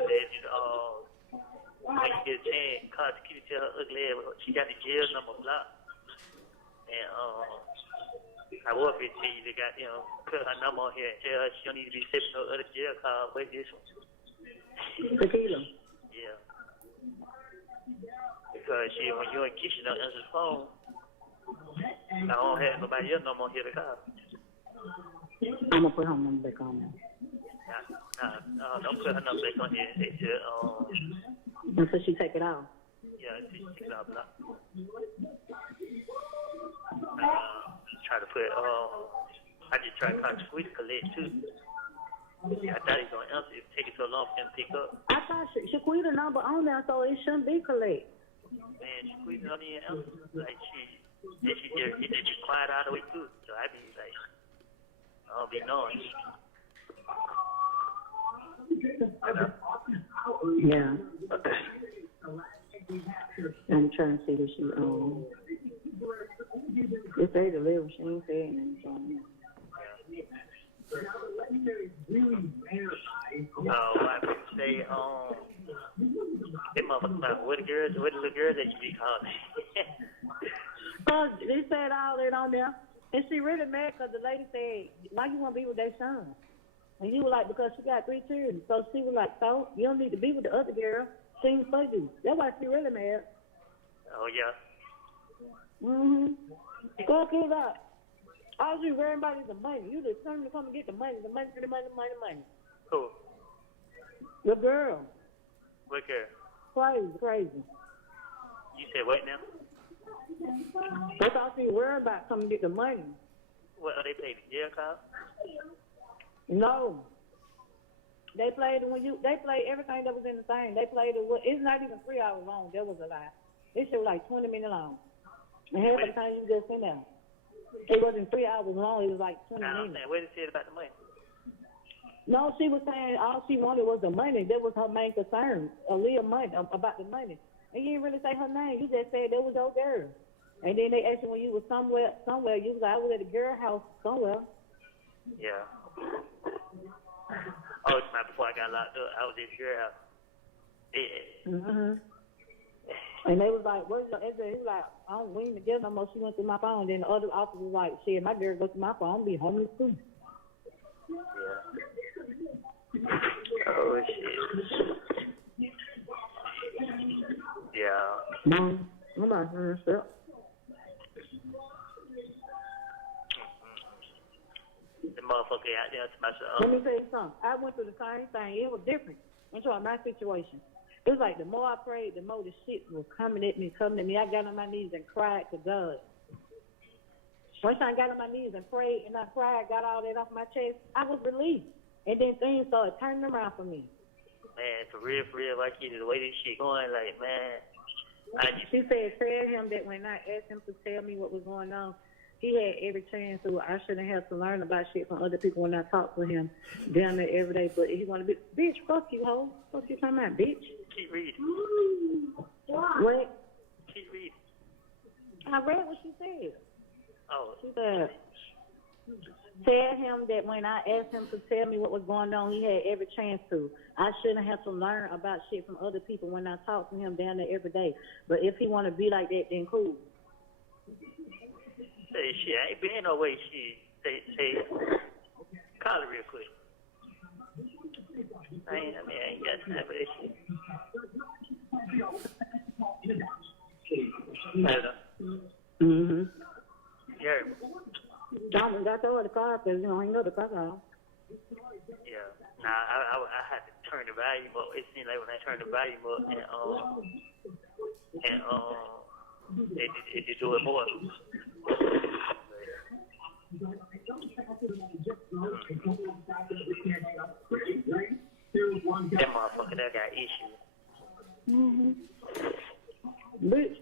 said, when you get a chance, call Tequila, tell her ugly ass, she got the jail number blocked. And, I was going to tell you, they got, put her number on here and tell her she don't need to be accepting no other jail call, but this one. Tequila. Yeah. Because when you in kitchen don't answer the phone, I don't have nobody else no more here to call. I'm going to put her number back on there. Nah, don't put her number back on here. They just, Until she take it out. yeah, she take it out block. Try to put, I just tried to call Squeeze Collect too. Yeah, I thought he was going to answer. It take it so long for him to pick up. I thought she quit the number on there, so it shouldn't be collect. Man, she Squeeze don't even answer. Like, it just be quiet all the way through. So I be like, I don't be knowing. Yeah. I'm trying to see if she, if they deliver, she ain't saying anything. I would say, them motherfuckers, what the little girls that you be calling? They said all that on there. And she really mad because the lady said, why you want to be with that son? And you were like, because she got 3 children. So she was like, so you don't need to be with the other girl. She ain't for you. That's why she really mad. Oh, yeah. Mm-hmm. Go get up. All you worrying about is the money. You determined to come and get the money. The money. Who? The girl. What girl? Crazy. You said what now? That's all she worried about, come and get the money. What, are they paying the jail call? No. They played everything that was in the thing. They played it. It's not even 3 hours long. That was a lie. This shit was like 20 minutes long. And half the time you just in there. It wasn't 3 hours long. It was like 20 minutes. What did it say about the money? No, she was saying all she wanted was the money. That was her main concern. Aaliyah money about the money. And you didn't really say her name. You just said that was your girl. And then they asked you when you was somewhere. You was like, I was at a girl house somewhere. Yeah. Oh, it's not before I got locked up. I was at your house. Yeah. Mm-hmm. And they was like, what is your address? He was like, we ain't together no more. She went through my phone. Then the other officer was like, shit, my girl goes through my phone. I'm be homeless too. Yeah. Oh, shit. Yeah. I'm not hearing stuff. The motherfucker out there to myself. Let me tell you something. I went through the same thing. It was different. I'm talking my situation. It was like the more I prayed, the more the shit was coming at me. I got on my knees and cried to God. Once I got on my knees and prayed and I cried, got all that off my chest, I was relieved. And then things started turning around for me. Man, for real, like you, the way this shit going, like, man. She said, tell him that when I asked him to tell me what was going on, he had every chance to. I shouldn't have to learn about shit from other people when I talk to him down there every day. But he want to be, bitch, fuck you, hoe. Fuck you talking about, bitch. Keep reading. What? Keep reading. I read what she said. Oh. She said, tell him that when I asked him to tell me what was going on, he had every chance to. I shouldn't have to learn about shit from other people when I talk to him down there every day. But if he want to be like that, then cool. Say shit, I ain't been no way. Shit, say, call it real quick. I ain't got time for that shit. Hello. Mm-hmm. Yeah. I got to the car because, I know the car. Yeah. Nah, I had to turn the volume up. It seemed like when I turned the volume up it did do it more. That motherfucker that got issues. Mm-hmm. Bitch,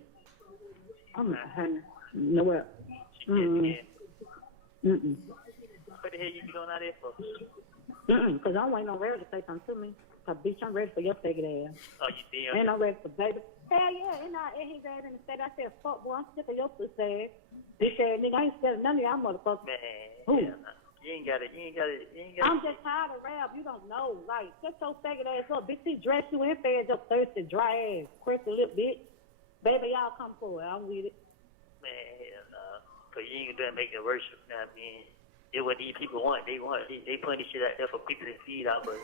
I'm not hanging. Nowhere. Mm-mm. Mm-mm. What the hell you be going out there for? Mm-mm, because I'm waiting on Ray to say something to me. Cause bitch, I'm ready for your faggot ass. Oh, you see him? And I'm ready for baby. Hell yeah, and he's ass in the state. I said, fuck, boy, I'm sick of your pussy ass. He said, nigga, I ain't scared of none of y'all motherfuckers. Man, who? Yeah, nah. You ain't got it. I'm just tired of rap. You don't know. Like, shut your faggot ass up. Bitch, he dressed you and fed your thirsty, dry ass, crusty lip, bitch. Baby, y'all come for it. I'm with it. Man, hell nah. Cause you ain't gonna make it worse. You know what I mean? It what these people want. They putting this shit out there for people to feed out, but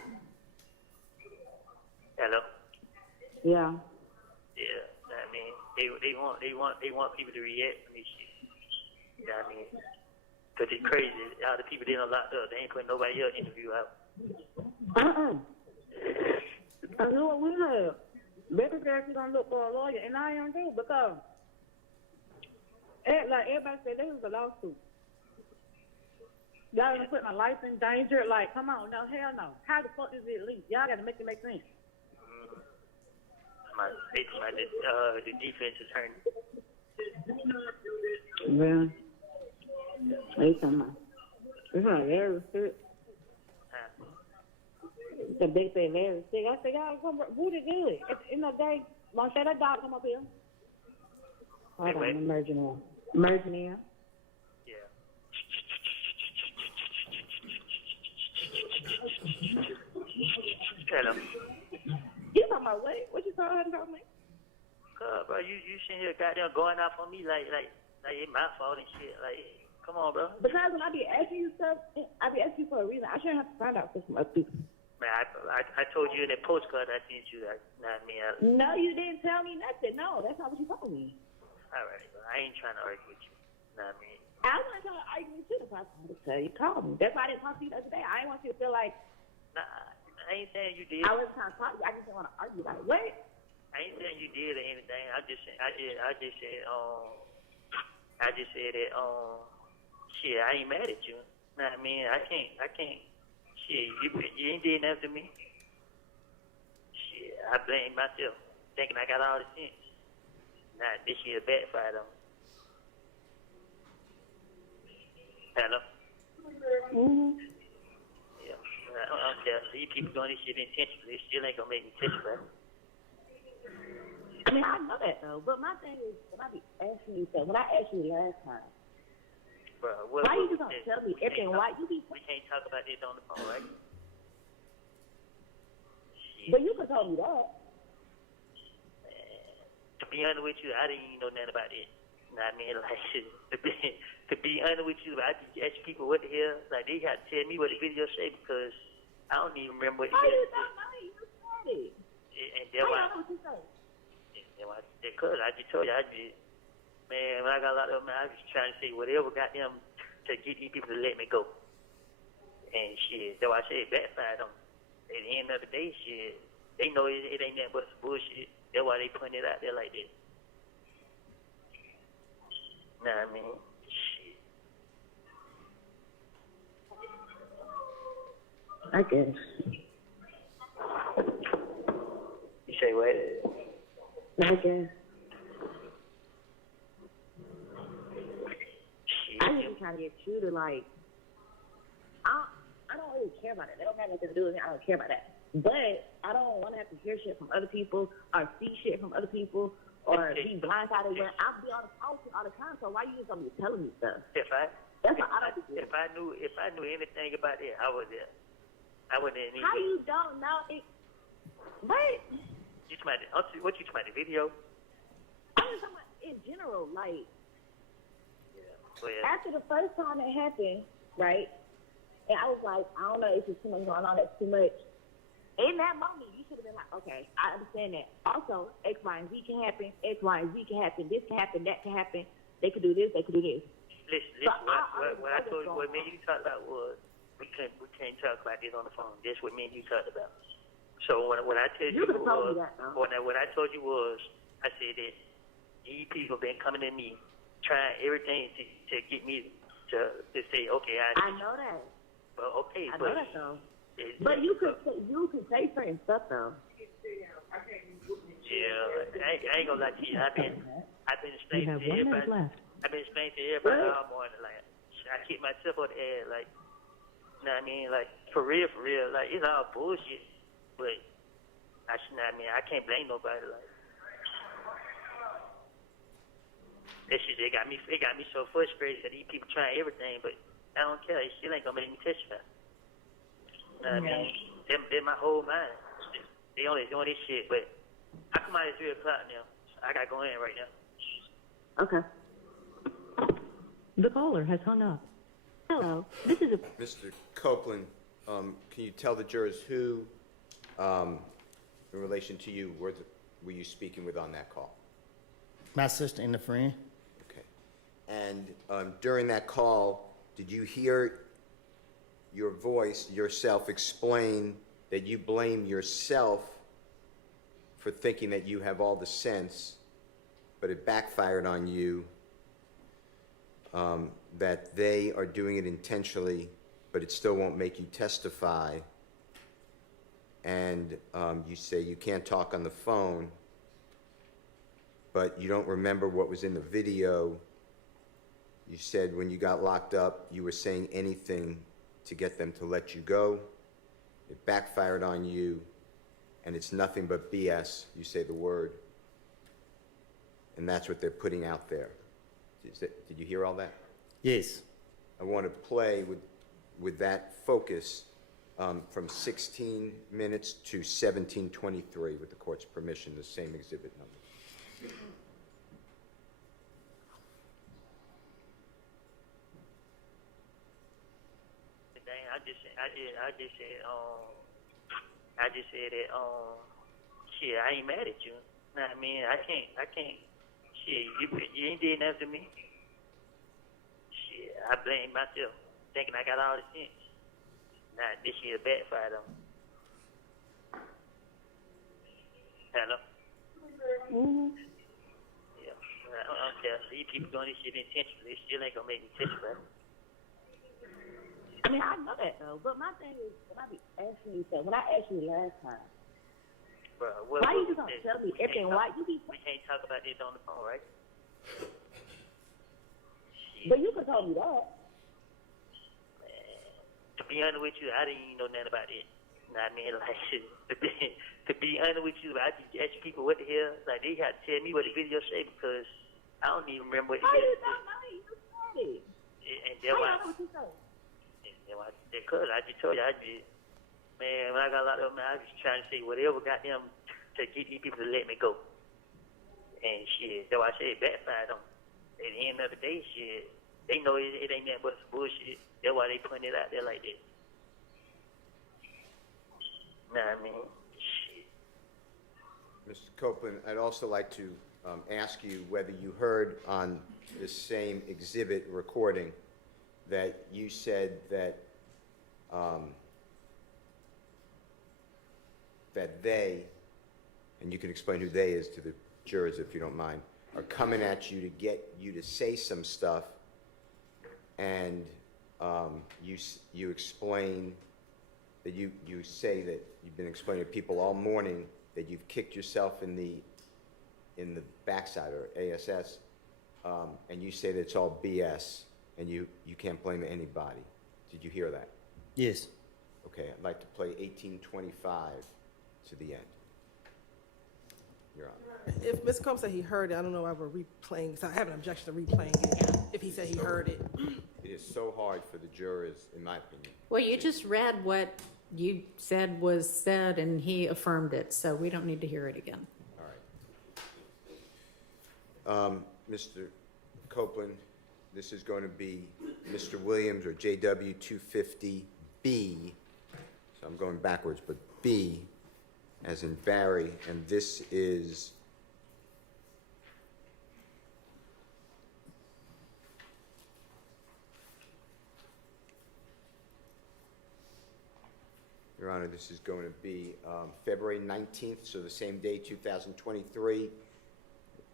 hello? Yeah. Yeah. I mean, they want people to react to this shit. You know what I mean? Cause it's crazy. All the people they done locked up, they ain't putting nobody else interview out. I know what we have. Baby said she's gonna look for a lawyer, and I am too, because like everybody said, this is a lawsuit. Y'all gonna put my life in danger? Like, come on, no, hell no. How the fuck is it legal? Y'all gotta make it make sense. The defense attorney. Well, they talking about. It's not very sick. The big say very sick. I said, y'all come Woody good. In the day, want to say that dog come up here? Hold on, I'm merging in. Merging in. Yeah. Hello. You talking about what? What you talking about me? Bro, you sitting here goddamn going off on me like it's my fault and shit. Like, come on, bro. Because when I be asking you stuff, I be asking you for a reason. I shouldn't have to find out for some other people. Man, I told you in that postcard I sent you that. Not me. No, you didn't tell me nothing. No, that's not what you told me. All right, bro. I ain't trying to argue with you. Not me. I wasn't trying to argue with you. If I wanted to tell you, call me. That's why I didn't talk to you the other day. I didn't want you to feel like. Nah, I ain't saying you did. I was trying to talk to you. I just didn't want to argue. Like, what? I ain't saying you did or anything. I just said that shit, I ain't mad at you. Know what I mean? I can't shit, you ain't did nothing to me. Shit, I blame myself, thinking I got all the sense. Nah, this shit backfired on me. Hello? Mm-hmm. Yeah. I don't care. These people doing this shit intentionally, still ain't gonna make me touch it, right? I mean, I know that though, but my thing is, when I be asking you stuff, when I asked you last time, bro, why you just gonna tell me everything? Why you be? We can't talk about this on the phone, right? Shit. But you could tell me that. Man, to be honest with you, I didn't even know nothing about it. You know what I mean? Like, to be honest with you, I just ask people what the hell. Like, they got to tell me what the video say because I don't even remember what the How video you said. don't know? You said it. And that's why. I know what you say. Because I just told you, man, when I got locked up, man, I was just trying to say whatever got them to get these people to let me go. And shit, that's why I said backfired on them. At the end of the day, shit, they know it ain't nothing but some bullshit. That's why they putting it out there like this. Know what I mean? Shit. I guess. You say what? I guess. Shit. I trying to get you to like. I don't really care about it. They don't have nothing to do with me. I don't care about that. But I don't want to have to hear shit from other people or see shit from other people or be blindsided when I'll be on the phone all the time. So why you just gonna be telling me stuff? If I knew anything about it, I would there. I wouldn't. How you don't know it? What? You talking about what you talking about, the video? I'm just talking about in general. Like Yeah. after the first time it happened, right? And I was like, I don't know if it's too much going on. That's too much. In that moment, you should have been like, okay, I understand that. Also, X, Y, and Z can happen. X, Y, and Z can happen. This can happen. That can happen. They could do this. They could do this. Listen. What I told you, what me and you talked about was we can't talk about this on the phone. That's what me and you talked about. So when I tell you could've told me was, that, though. what I told you was, I said that these people been coming to me, trying everything to get me to say, okay, I know that. Well, okay, I but know that though. But you could say certain stuff though. Yeah, I ain't gonna lie to you. I've been You explaining have to 1 minute everybody. left. I've been explaining to everybody all morning. Like I keep myself on the air. Like, you know what I mean? Like for real. Like it's all bullshit. But I can't blame nobody. Like that shit, it got me so frustrated that these people trying everything, but I don't care. It still ain't gonna make me testify. You know what I mean? They're my whole mind. They only doing this shit, but I come out at 3 o'clock now. So I gotta go in right now. Okay. The caller has hung up. Hello, this is a... Mr. Copeland, can you tell the jurors who, in relation to you, were you speaking with on that call? My sister and a friend. Okay. And during that call, did you hear your voice, yourself, explain that you blame yourself for thinking that you have all the sense, but it backfired on you, that they are doing it intentionally, but it still won't make you testify, and you say you can't talk on the phone, but you don't remember what was in the video. You said when you got locked up, you were saying anything to get them to let you go. It backfired on you, and it's nothing but BS. You say the word, and that's what they're putting out there. Did you hear all that? Yes. I want to play with that focus from 16 minutes to 17:23, with the court's permission, the same exhibit number. I just said that shit, I ain't mad at you. Know what I mean? I can't shit, you ain't did nothing to me. Shit, I blame myself, thinking I got all the sense. Nah, this shit backfired on me. Hello? Yeah, I don't care. These people doing this shit intentionally, it still ain't gonna make me testify. I mean, I know that though, but my thing is, when I be asking you stuff, when I asked you last time, Bro, why you just gonna tell me everything? Why you be? We can't talk about this on the phone, right? But you could tell me that. To be honest with you, I didn't even know nothing about it. You know what I mean? Like, to be honest with you, I just ask people what the hell. Like, they had to tell me what the video say because I don't even remember what the How video you said. don't know? You said it. And How you know what you said? Because I just told you, man, when I got locked up, man, I was just trying to say whatever got them to get these people to let me go. And shit, that's why I said it backfired on them. At the end of the day, shit, they know it ain't nothing but some bullshit. That's why they putting it out there like that. Know what I mean? Shit. Mr. Copeland, I'd also like to ask you whether you heard on this same exhibit recording that you said that that they, and you can explain who they is to the jurors if you don't mind, are coming at you to get you to say some stuff, and you explain that you say that you've been explaining to people all morning that you've kicked yourself in the backside, or ASS, and you say that it's all BS, And you can't blame anybody. Did you hear that? Yes. Okay, I'd like to play 1825 to the end. Your Honor. If Mr. Combs said he heard it, I don't know why we're replaying, because I have an objection to replaying it, if he said he heard it. It is so hard for the jurors, in my opinion. Well, you just read what you said was said, and he affirmed it, so we don't need to hear it again. All right. Mr. Copeland, this is going to be Mr. Williams or JW 250B. So I'm going backwards, but B as in Barry, and this is Your Honor, this is going to be February 19th, so the same day, 2023,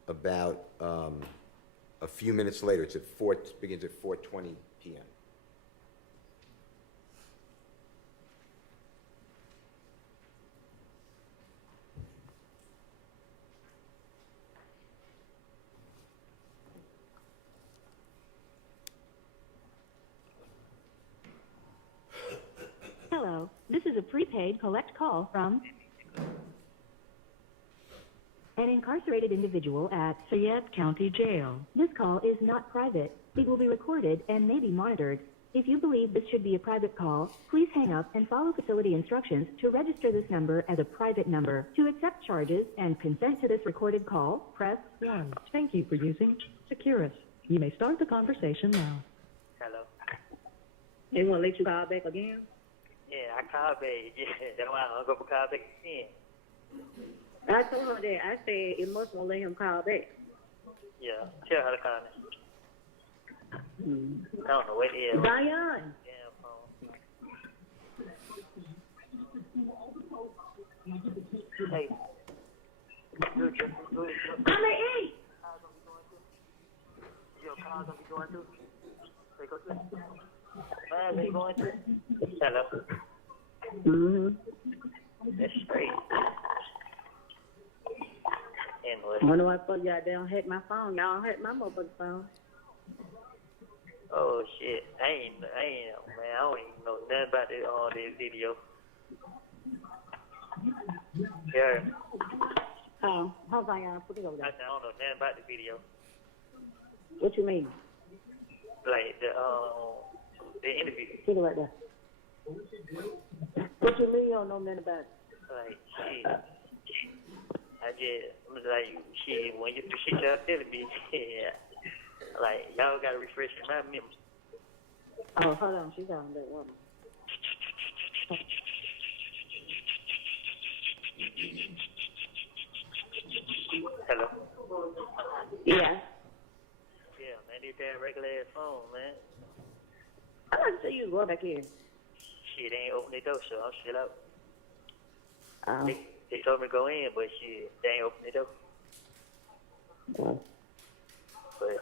about a few minutes later. It's at begins at 4:20 p.m. Hello, this is a prepaid collect call from an incarcerated individual at Fayette County Jail. This call is not private. It will be recorded and may be monitored. If you believe this should be a private call, please hang up and follow facility instructions to register this number as a private number. To accept charges and consent to this recorded call, press 1. Thank you for using Securus. You may start the conversation now. Hello. They won't let you call back again? Yeah, I called back. Yeah, that's why I'm gonna go call back again. I told her that. I said it must won't let him call back. Yeah, tell her to call me. I don't know what the hell. Zion. Damn phone. Hey. I'm at 8. Your car's gonna be going through. They go through. Mine's ain't going through. Hello. That's straight. Anyway. I wonder why the fuck y'all don't hack my phone. Y'all hack my motherfucking phone. Oh shit. I ain't, man, I don't even know nothing about this video. Yeah. Oh, how's Zion? Put it over I there. don't know nothing about the video. What you mean? Like the interview. Put it right there. What you mean you don't know nothing about it? Like shit. I was like, shit, when you shit y'all telling me, yeah. Like, y'all gotta refresh my memory. Oh, hold on. She's on that woman. Hello? Yeah. Yeah, man, this damn regular ass phone, man. I like to see you go back in. Shit, they ain't open the door, so I'm still out. Oh. They told me to go in, but shit, they ain't open the door. Well. But,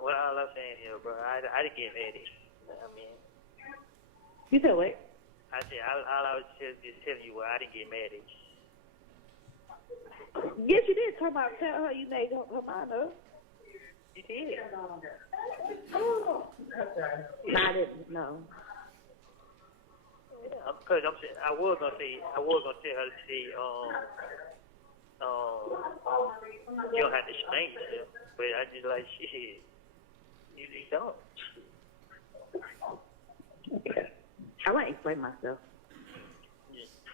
what all I'm saying here, bro, I didn't get mad at you. I mean, You said what? I said, all I was just telling you, I didn't get mad at you. Yes, you did. Come out and tell her you made her mind up. You did. No, I didn't. No. Yeah, because I was gonna tell her to say, you don't have to explain yourself, but I just like shit. You just don't. Okay. I want to explain myself.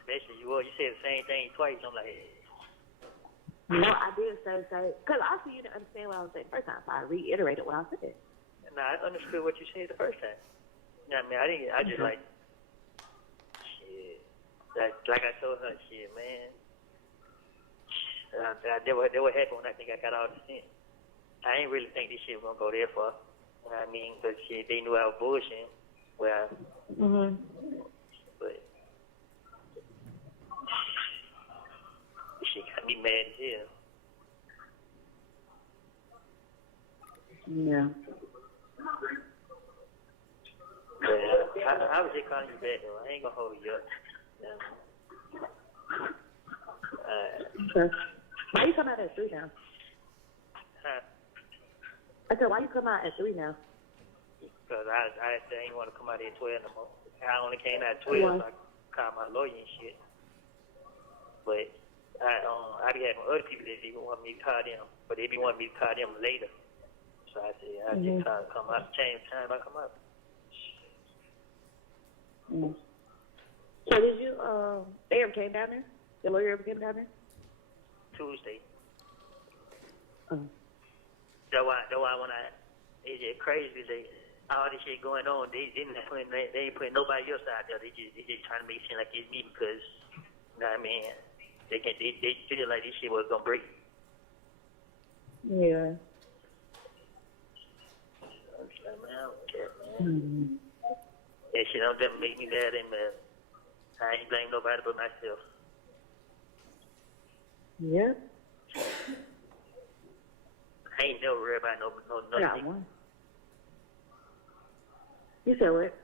Basically, you said the same thing twice. I'm like, No, I did say, because also you didn't understand what I was saying the first time, so I reiterated what I said. nah, I understood what you said the first time. You know what I mean? I just like, shit. Like I told her, shit, man. They were happy when I think I got all the sense. I ain't really think this shit was gonna go there far. You know what I mean? Because shit, they knew I was bullshitting. Well, but shit got me mad as hell. Yeah. But I was just calling you back though. I ain't gonna hold you up. Okay. Why you come out at 3 now? Huh? I said, why you come out at 3 now? Because I didn't want to come out at 12 no more. I only came out at 12, so I called my lawyer and shit. But I be having other people that even want me to call them, but they be wanting me to call them later. So I said, I just try to come out, change time, I come out. So did you, they ever came down there? The lawyer ever came down there? Tuesday. Oh. That's why when it's just crazy, all this shit going on, they ain't putting nobody else out there. They just trying to make it seem like it's me because, you know what I mean? They feel like this shit was gonna break. Yeah. I don't care, man. That shit don't ever make me mad and I ain't blame nobody but myself. Yeah. I ain't never worried about I got nothing. one. You said what?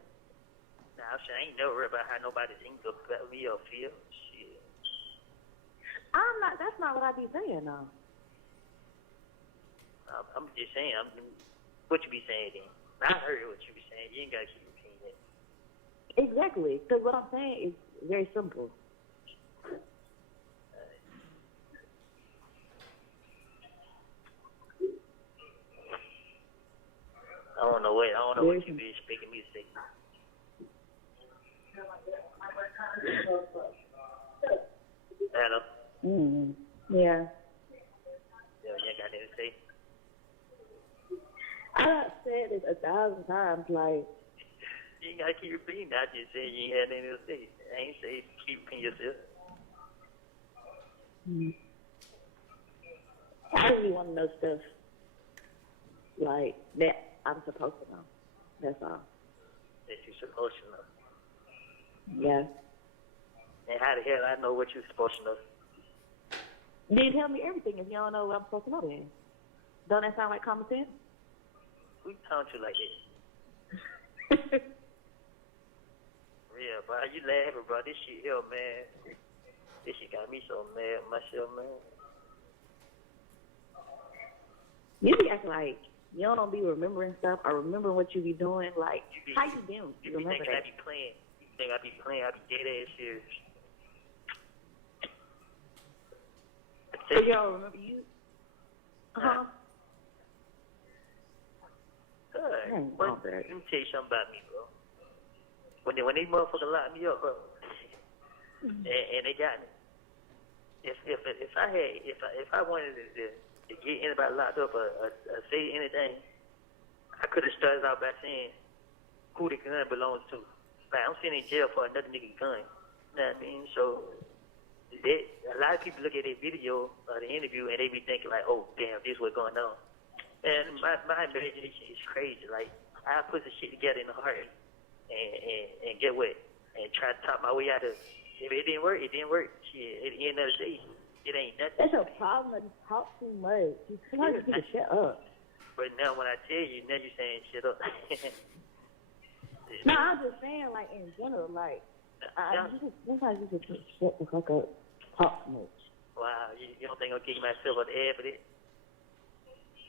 Nah, I'm saying I ain't never worried about how nobody think about me or feel. Shit. I'm not, that's not what I be saying, though. I'm just saying, what you be saying then? I heard what you be saying. You ain't gotta keep repeating it. Exactly. Because what I'm saying is very simple. I don't know what you be expecting me to say. Hello? Yeah. You ain't got nothing to say? I done said it 1,000 times, like, You ain't gotta keep repeating that. I just said you ain't had anything to say. I ain't say keep repeating yourself. I really want to know stuff, like, that I'm supposed to know. That's all. That you're supposed to know. Yeah. And how the hell I know what you're supposed to know? You tell me everything if you don't know what I'm supposed to know then. Don't that sound like common sense? Who talking to like that? Real, bro. You laughing, bro. This shit here, man. This shit got me so mad with myself, man. You be acting like you don't be remembering stuff or remembering what you be doing. Like, how you been? You be Remember thinking that? I be playing. You think I be playing. I be dead ass serious. So you don't remember you? Good. Dang, Let me tell you something about me, bro. When these motherfuckers locked me up, bro, and they got me. If I wanted to get anybody locked up or say anything, I could have started out by saying who the gun belongs to. Like, I'm sitting in jail for another nigga gun. You know what I mean? So a lot of people look at that video or the interview and they be thinking like, oh damn, this what's going on. And my imagination is crazy. Like, I put the shit together in a heart and get what? And try to talk my way out of it. If it didn't work, it didn't work. Shit, at the end of the day, it ain't nothing. That's your problem. You talk too much. You sometimes you need to shut up. But now when I tell you, now you're saying shut up. No, I'm just saying, like, in general, like, sometimes you just shut the fuck up. Talk too much. Wow, you don't think I'll kick myself on the head for that?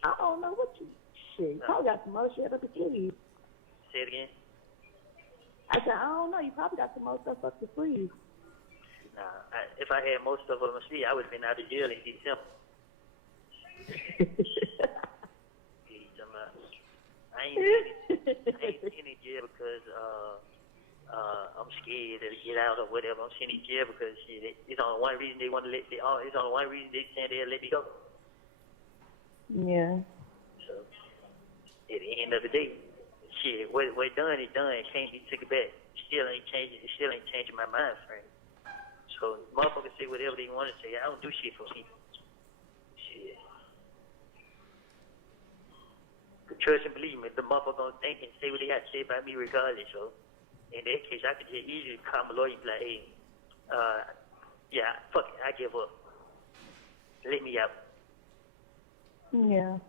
I don't know what you shit. You probably got some more shit up to kill you. Say it again. I said, I don't know. You probably got some more stuff up to freeze. Nah, if I had most of them see, I would have been out of jail in December. I ain't sitting in jail because I'm scared to get out or whatever. I'm sitting in jail because shit, it's only one reason they want to let me. It's only one reason they saying they'll let me go. Yeah. So at the end of the day, shit, what done is done. It can't be taken back. It still ain't changing my mind frame. So motherfuckers say whatever they want to say. I don't do shit for people. Shit. But trust and believe me, the motherfucker gonna think and say what they got to say about me regardless. So in that case, I could just easily call my lawyer and be like, hey, yeah, fuck it, I give up. Let me out. Yeah.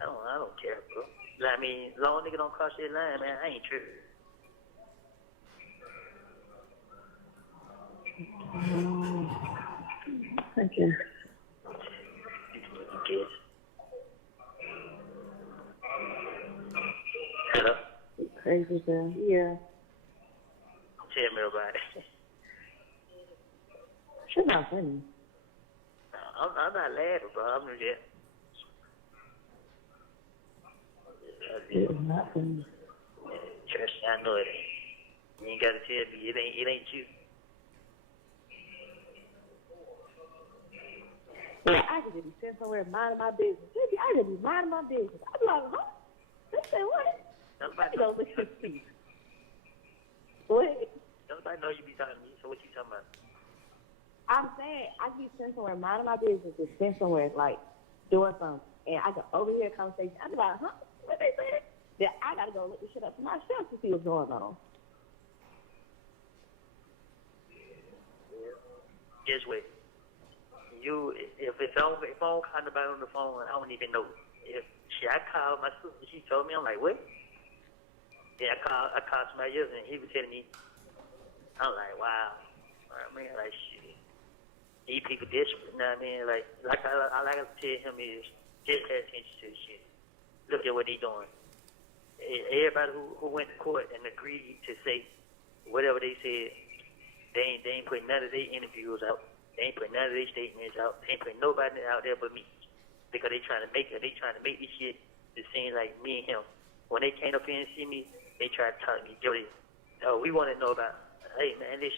So I don't care, bro. I mean, long nigga don't cross that line, man. I ain't tripping. Okay. Yes. crazy girl. Yeah. Tell me about it. She's not funny. I'm not laughing, bro. I'm just. She's not funny. Trust me, I know it ain't. You ain't gotta tell me it ain't you. Yeah, I could just be sitting somewhere minding my business. Baby, I could be minding my business. I'd be like, huh? They say what? Nobody Don't look at you. What? Nobody know you be talking to me. So what you talking about? I'm saying I could be sitting somewhere minding my business and sitting somewhere like doing something, and I can overhear a conversation. I'd be like, huh? What they saying? Then I gotta go look this shit up for myself to see what's going on. Guess what? If I don't call nobody on the phone, I don't even know. If I called my sister, she told me, I'm like, what? Yeah, I called somebody else, and he was telling me, I'm like, wow. I mean, like, shit. These people desperate, you know what I mean? Like I like to tell him is, just pay attention to the shit. Look at what he doing. Everybody who went to court and agreed to say whatever they said, they ain't putting none of their interviews out. They ain't putting none of their statements out. They ain't putting nobody out there but me. Because they trying to make this shit to seem like me and him. When they came up here and see me, they try to talk to me, Jody, we want to know about, hey man, this,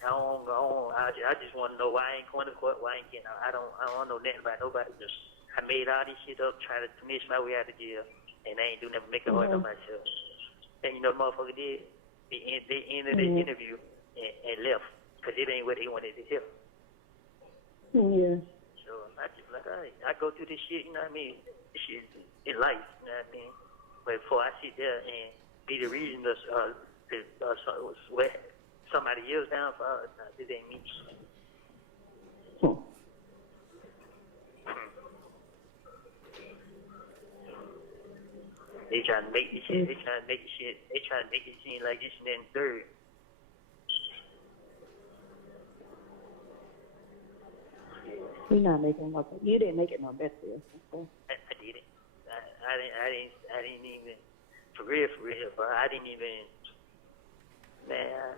I just want to know why I ain't going to court, why I ain't getting out. I don't want to know nothing about nobody. Just, I made all this shit up, trying to finish my way out of jail, and I ain't do nothing, make it hard on myself. And you know what motherfucker did? They ended the interview and left, because it ain't what they wanted to hear. Yeah. So I just like, I go through this shit, you know what I mean? This shit in life, you know what I mean? But before I sit there and be the reason what somebody else down for, this ain't me. They trying to make this shit, they trying to make it seem like this and then third. You're not making no. You didn't make it no better. Okay? I did it. I didn't even, for real, but I didn't even, man,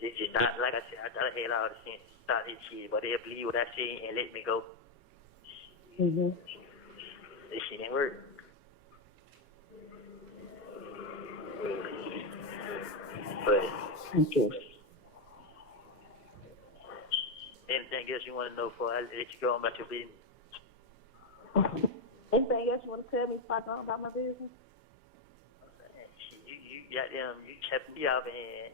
it's just not, like I said, I thought I had all the sense to start this shit, but they'll believe what I say and let me go. This shit ain't work. But, thank you. Anything else you want to know before I let you go on about your business? Anything else you want to tell me before I go on about my business? You got them, you kept me up and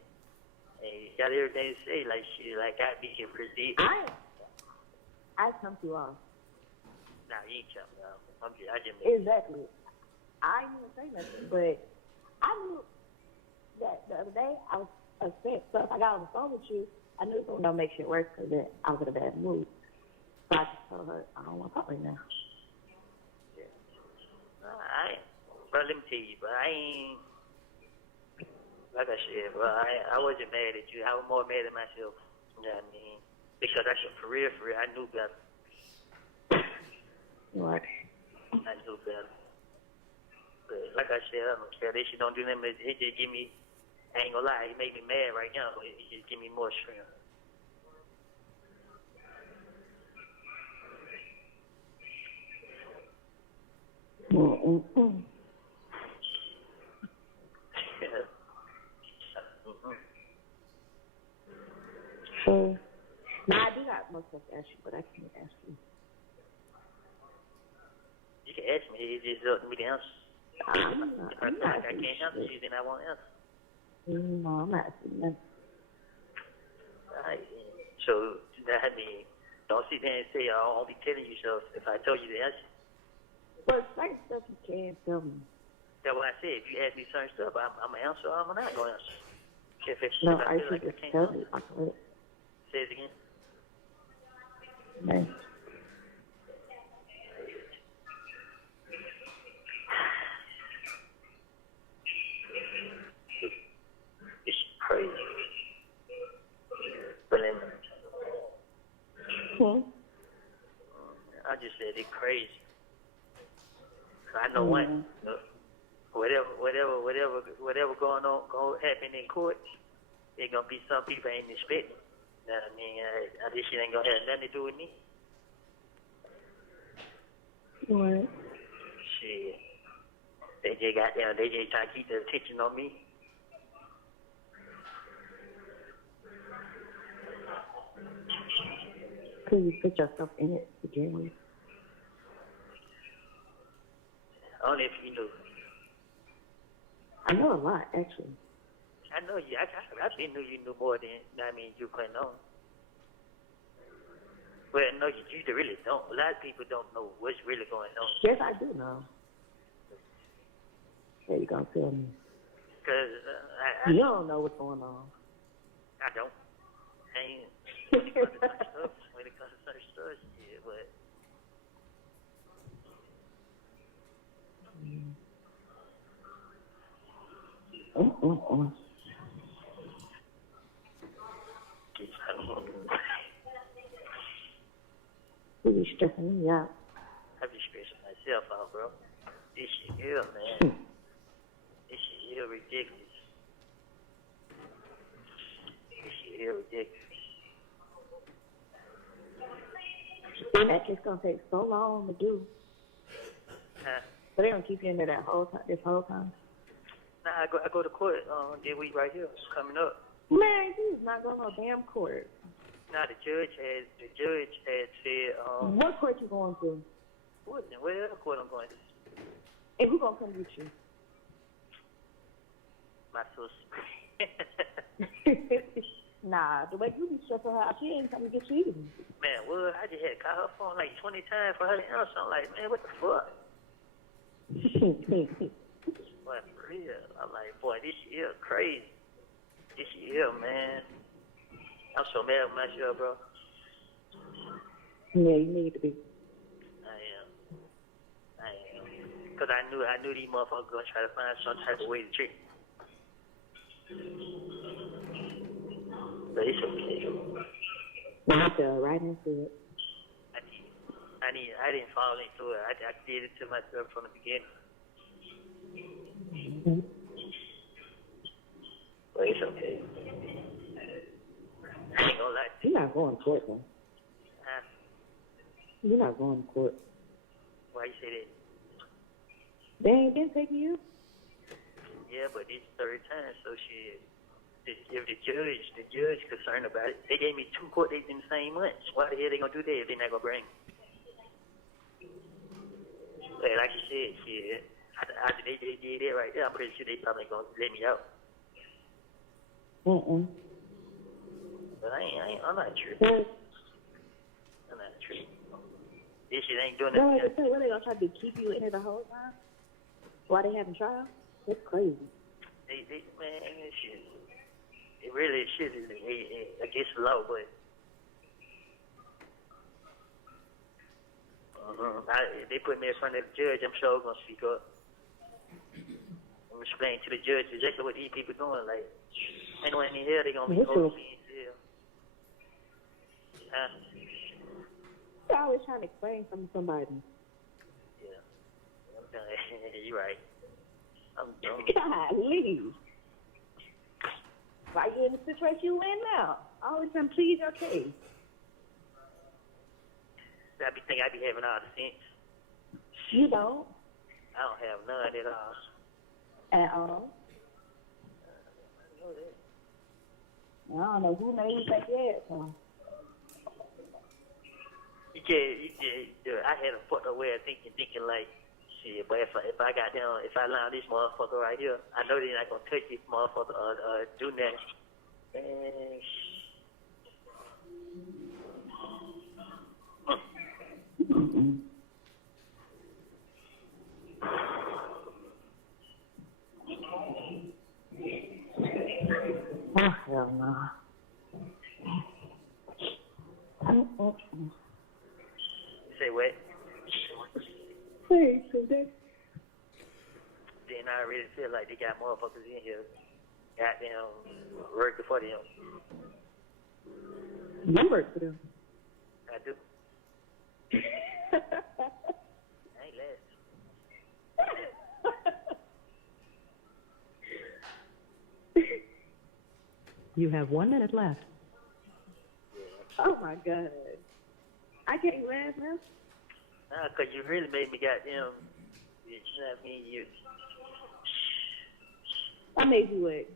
you got everything to say, like shit, like I be here pretty deep. I come to you off. Nah, you ain't kept me off. I just Exactly. I didn't even say nothing, but I knew that the other day I was upset. So if I got on the phone with you, I knew it was going to make shit worse because I was in a bad mood. So I just told her, I don't want to talk right now. Yeah. Bro, let me tell you, bro, I ain't, like I said, bro, I wasn't mad at you. I was more mad at myself. You know what I mean? Because I said, for real, I knew better. What? I knew better. But like I said, I don't care. They shit don't do nothing. It just give me, I ain't gonna lie, it made me mad right now. It just give me more strength. So, now I do got more stuff to ask you, but I can't ask you. You can ask me. It's just up to me to answer. If I feel like I can't answer you, then I won't answer. No, I'm not asking nothing. Alright. So, that means, don't sit there and say, I'll be telling you so if I told you the answer. But certain stuff you can't tell me. That's what I said. If you ask me certain stuff, I'm going to answer or I'm not going to answer. If No, I I feel like should I just can't tell answer. me. I can Say it again. no. It's crazy. But then, I just said it's crazy. I know one. Look, whatever going on, going happen in court, there's gonna be some people ain't expecting. You know what I mean? This shit ain't gonna have nothing to do with me. What? Shit. They just got down. They just trying to keep their attention on me. Could you put yourself in it to begin with? Only if you knew. I know a lot, actually. I know you. I been knew you knew more than you putting on. Well, no, you really don't. A lot of people don't know what's really going on. Yes, I do know. There you go, tell me. Because you don't know what's going on. I don't. I ain't. When it comes to certain stuff, yeah, but. You stressing me out. I be stressing myself out, bro. This shit here, man. This shit here ridiculous. This shit here ridiculous. And that just gonna take so long to do. Huh? But they gonna keep you in there that whole time, this whole time. Nah, I go to court this week right here. It's coming up. Man, you is not going to no damn court. Nah, the judge had said what court you going to? What court I'm going to? And who gonna come get you? My sister. Nah, the way you be stressing her out, she ain't coming to get you either. Man, well, I just had to call her phone like 20 times for her to answer. I'm like, man, what the fuck? Boy, for real. I'm like, boy, this year crazy. This year, man. I'm so mad with myself, bro. Yeah, you need to be. I am. Because I knew these motherfuckers going to try to find some type of way to trick me. But it's okay. I fell right into it. I didn't fall into it. I did it to myself from the beginning. Mm-hmm. But it's okay. I ain't gonna lie to you. You're not going to court, though. Huh? You're not going to court. Why you say that? They ain't been taking you? Yeah, but it's the third time, so shit. If the judge concerned about it, they gave me 2 court dates in the same month. Why the hell they gonna do that if they not gonna bring me? Like you said, shit. After they did that right there, I'm pretty sure they probably gonna let me out. But I'm not tripping. I'm not tripping. This shit ain't doing nothing. No, what they gonna try to keep you in there the whole time? While they having trial? That's crazy. Man, shit. It really shit is against the law, but they put me in front of the judge. I'm sure I'm gonna speak up. I'm gonna explain to the judge exactly what these people doing. Like, ain't no in here they gonna be holding me in jail. Huh? You're always trying to explain something to somebody. Yeah. You're right. I'm dumb. Golly. Why you in the situation you in now? Always trying to plead your case. I be thinking I be having all the sense. You don't? I don't have none at all. At all? I know that. I don't know who made you think that. I had a fucked up way of thinking like, shit, but if I got down, if I allow this motherfucker right here, I know they're not gonna touch this motherfucker or do nothing. Man, Oh, hell no. Say what? Hey, so that. Then I really feel like they got motherfuckers in here, goddamn, working for them. You work for them. I do. I ain't last. You have 1 minute left. Oh my God. I can't laugh now. Nah, 'cause you really made me goddamn, you know what I mean? I made you what?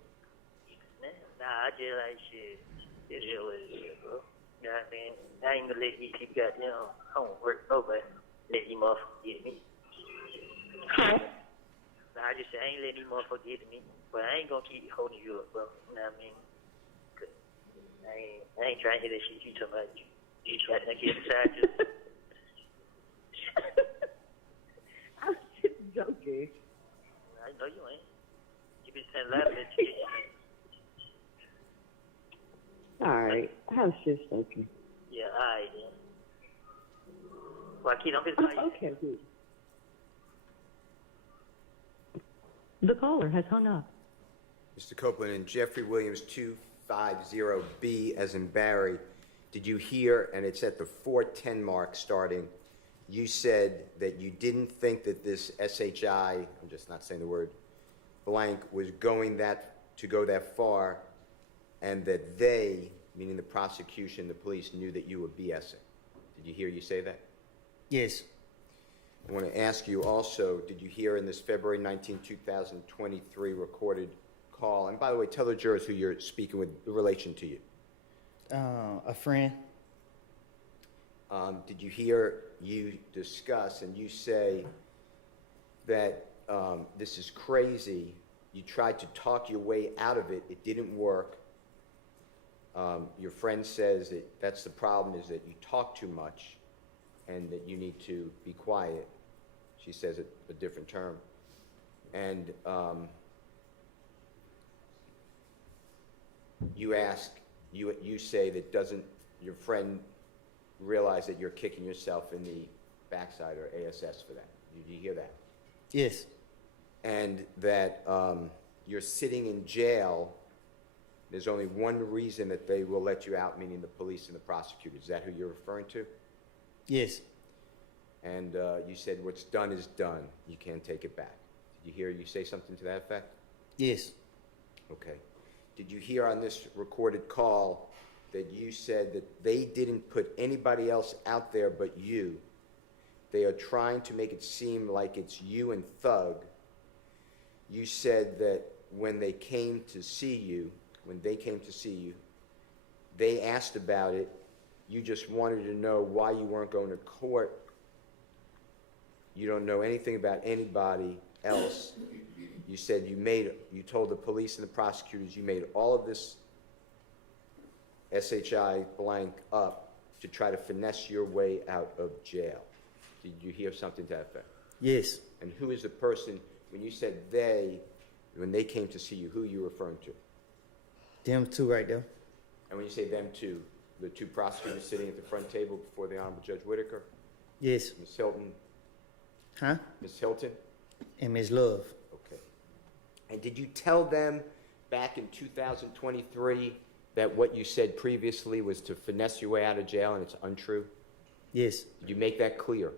Nah, I just like shit. It is what it is, bro. You know what I mean? I ain't gonna let these people goddamn, I don't work nobody. Let these motherfuckers get me. Huh? Nah, I just said I ain't letting these motherfuckers get to me. But I ain't gonna keep holding you up, bro. You know what I mean? 'Cause I ain't trying to hear that shit you talking about. You try to get inside you. I was just joking. I know you ain't. You been saying laughing at you. All right. I was just joking. Yeah, alright then. Well, kid, I'm just like, Okay, good. The caller has hung up. Mr. Copeland, and Jeffrey Williams 250B as in Barry, did you hear, and it's at the 4:10 mark starting, you said that you didn't think that this SHI, I'm just not saying the word, blank, was going to go that far, and that they, meaning the prosecution, the police, knew that you were BSing. Did you hear you say that? Yes. I want to ask you also, did you hear in this February 19, 2023 recorded call, and by the way, tell the jurors who you're speaking with in relation to you. A friend. Did you hear you discuss and you say that this is crazy, you tried to talk your way out of it, it didn't work. Your friend says that that's the problem, is that you talk too much and that you need to be quiet. She says it a different term. And you ask, you say that doesn't your friend realize that you're kicking yourself in the backside or ASS for that? Did you hear that? Yes. And that you're sitting in jail. There's only one reason that they will let you out, meaning the police and the prosecutor. Is that who you're referring to? Yes. And you said what's done is done. You can't take it back. Did you hear you say something to that effect? Yes. Okay. Did you hear on this recorded call that you said that they didn't put anybody else out there but you? They are trying to make it seem like it's you and Thug. You said that when they came to see you, they asked about it. You just wanted to know why you weren't going to court. You don't know anything about anybody else. You said you told the police and the prosecutors you made all of this SHI blank up to try to finesse your way out of jail. Did you hear something to that effect? Yes. And who is the person, when you said when they came to see you, who are you referring to? Them two right there. And when you say them two, the two prosecutors sitting at the front table before the Honorable Judge Whitaker? Yes. Ms. Hilton? Huh? Ms. Hilton? And Ms. Love. Okay. And did you tell them back in 2023 that what you said previously was to finesse your way out of jail and it's untrue? Yes. Did you make that clear?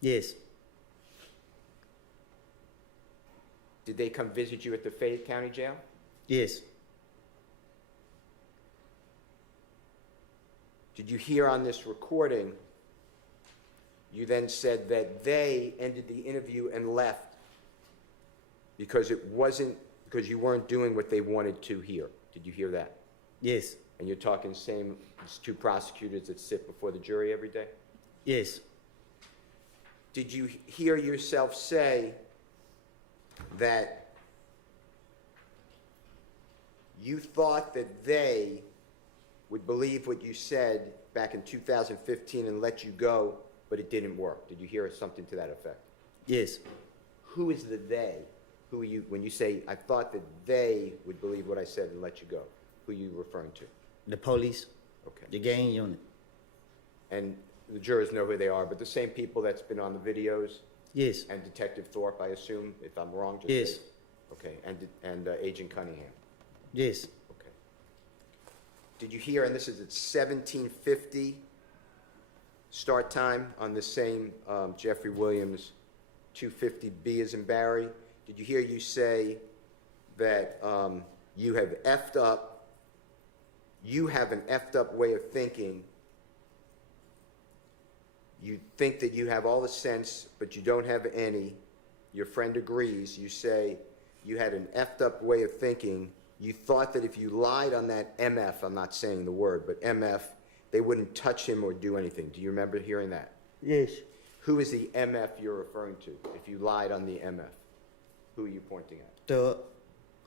Yes. Did they come visit you at the Fayette County Jail? Yes. Did you hear on this recording, you then said that they ended the interview and left because you weren't doing what they wanted to hear. Did you hear that? Yes. And you're talking same as two prosecutors that sit before the jury every day? Yes. Did you hear yourself say that you thought that they would believe what you said back in 2015 and let you go, but it didn't work? Did you hear something to that effect? Yes. Who is the they? Who are you, when you say, I thought that they would believe what I said and let you go? Who are you referring to? The police. Okay. The gang unit. And the jurors know who they are, but the same people that's been on the videos? Yes. And Detective Thorpe, I assume, if I'm wrong, just Yes. say. Okay, and Agent Cunningham? Yes. Okay. Did you hear, and this is at 17:50 start time on the same Jeffrey Williams 250B as in Barry, did you hear you say that you have effed up you have an effed up way of thinking. You think that you have all the sense, but you don't have any. Your friend agrees. You say you had an effed up way of thinking. You thought that if you lied on that MF, I'm not saying the word, but MF, they wouldn't touch him or do anything. Do you remember hearing that? Yes. Who is the MF you're referring to? If you lied on the MF, who are you pointing at? Thug.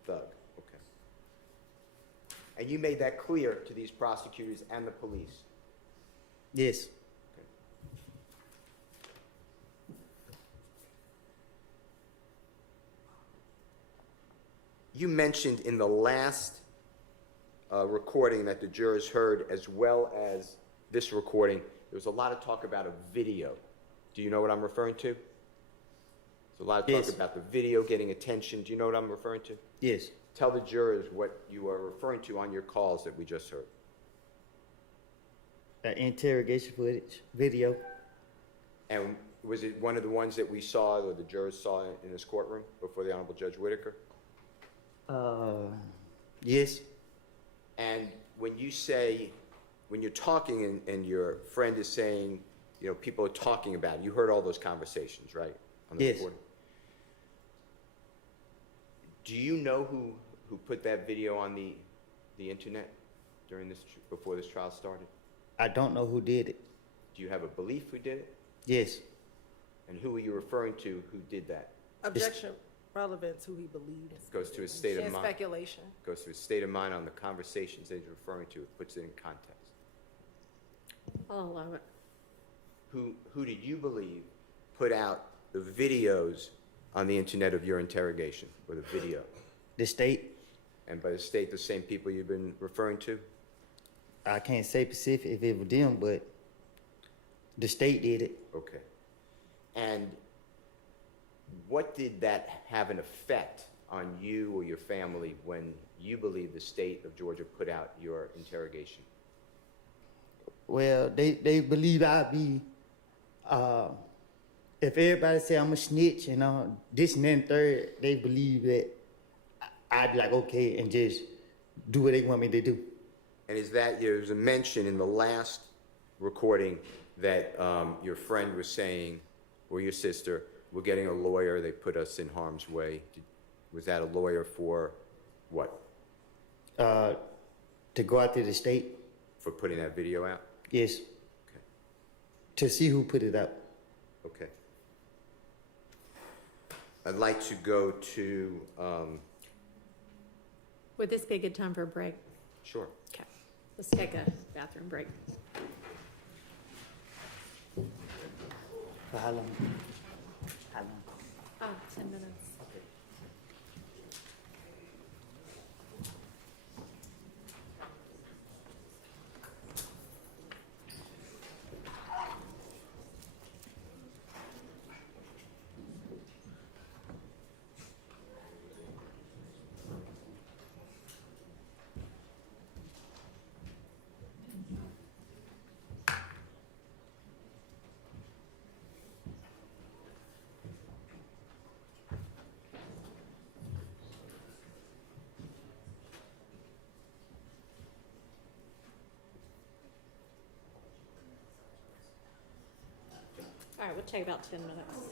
Thug, okay. And you made that clear to these prosecutors and the police? Yes. Okay. You mentioned in the last recording that the jurors heard, as well as this recording, there was a lot of talk about a video. Do you know what I'm referring to? There's a lot of talk Yes. about the video getting attention. Do you know what I'm referring to? Yes. Tell the jurors what you are referring to on your calls that we just heard. Interrogation footage, video. And was it one of the ones that we saw, or the jurors saw in this courtroom before the Honorable Judge Whitaker? Yes. And when you say, when you're talking and your friend is saying, you know, people are talking about it, you heard all those conversations, right? On the Yes. recording? Do you know who put that video on the internet during this, before this trial started? I don't know who did it. Do you have a belief who did it? Yes. And who are you referring to who did that? Objection, relevance, who he believed. Goes to his state of And mind. speculation. Goes to his state of mind on the conversations that he's referring to. It puts it in context. I'll allow it. Who did you believe put out the videos on the internet of your interrogation, or the video? The state. And by the state, the same people you've been referring to? I can't say specific if it was them, but the state did it. Okay. And what did that have an effect on you or your family when you believe the state of Georgia put out your interrogation? Well, they believe I be, if everybody say I'm a snitch and this and then third, they believe that I'd be like, okay, and just do what they want me to do. And is that, there was a mention in the last recording that your friend was saying, or your sister, we're getting a lawyer, they put us in harm's way. Was that a lawyer for what? To go out to the state. For putting that video out? Yes. Okay. To see who put it out. Okay. I'd like to go to, Would this be a good time for a break? sure. Okay. Let's take a bathroom break. For how long? How long? 10 minutes. All right, we'll take about 10 minutes.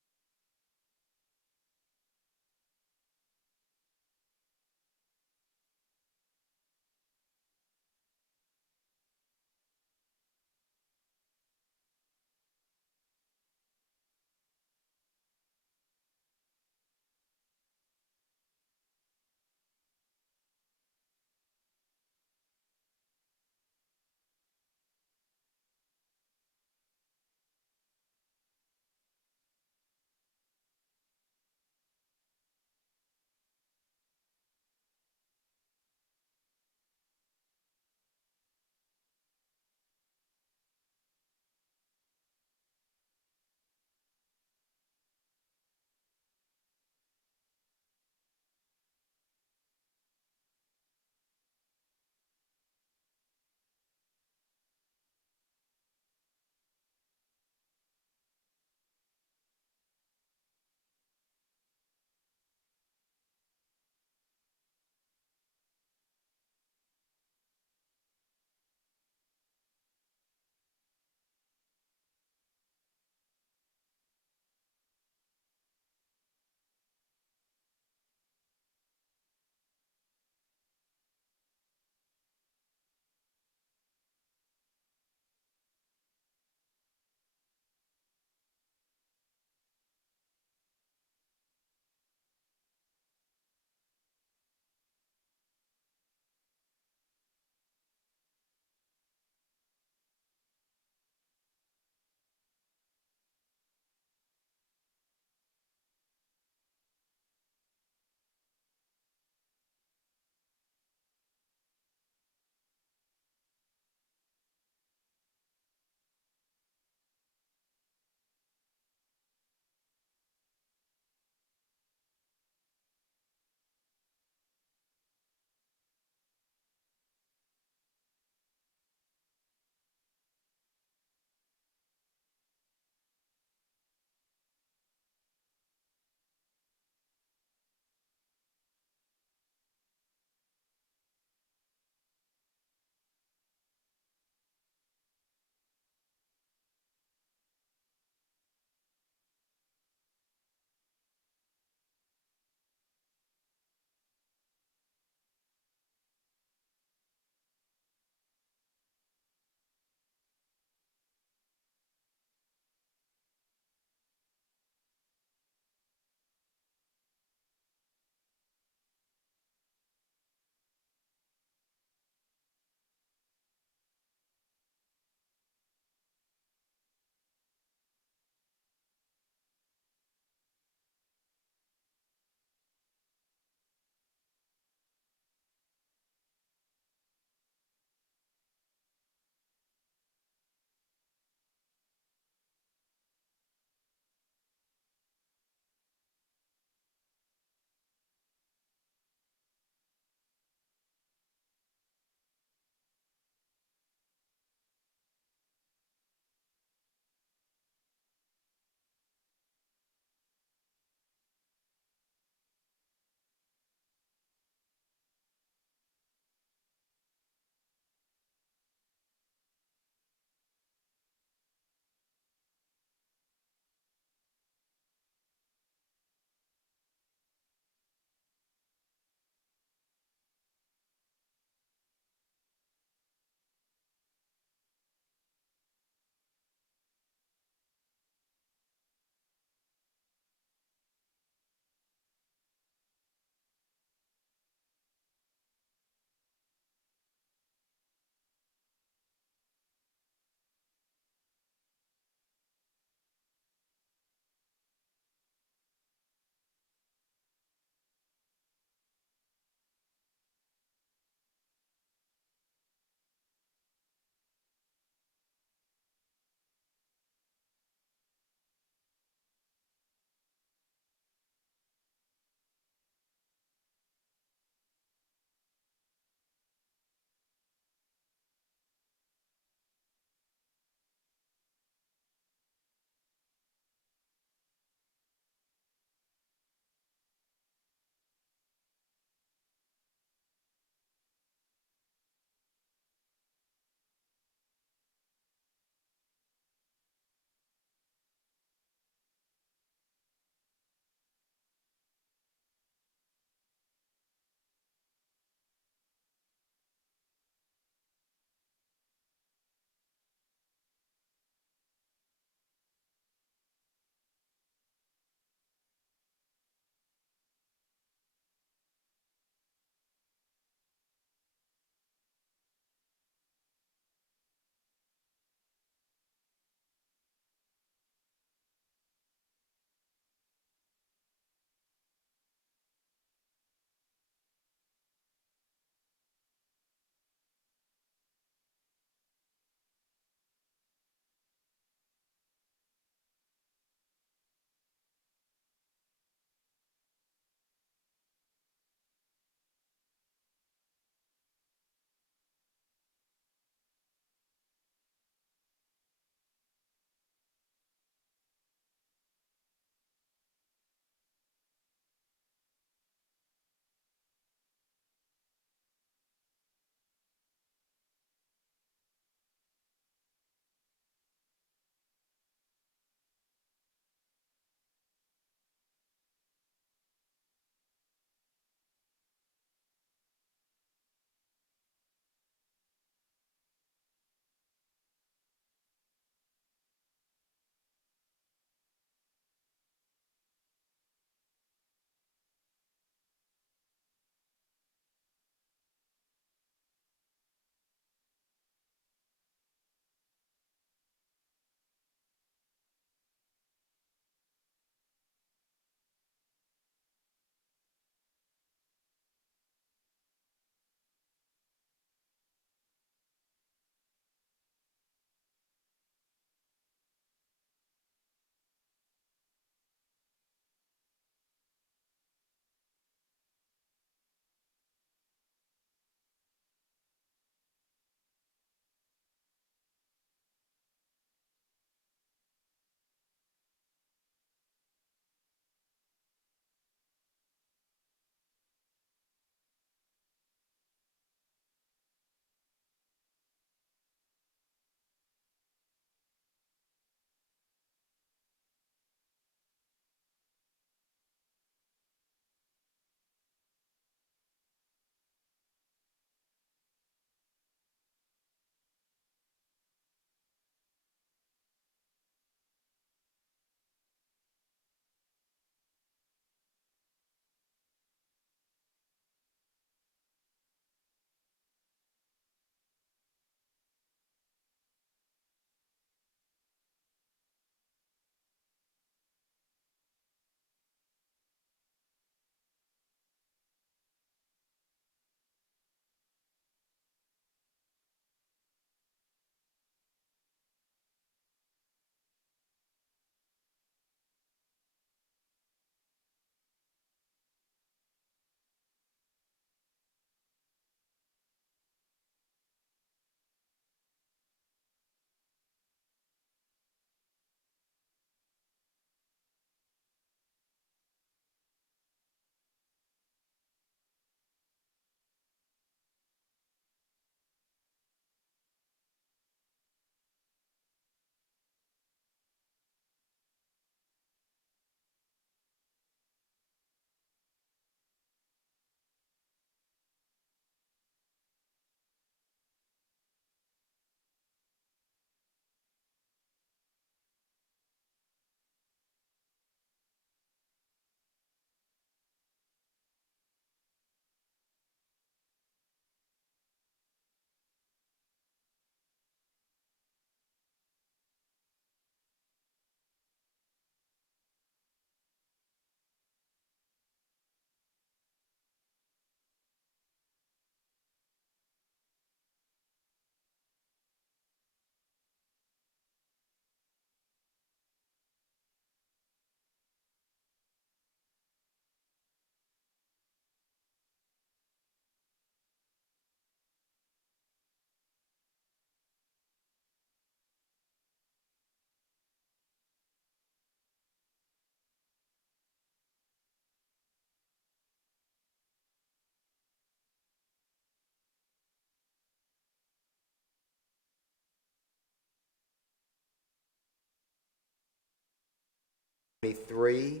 23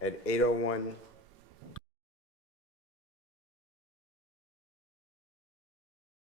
at 8:01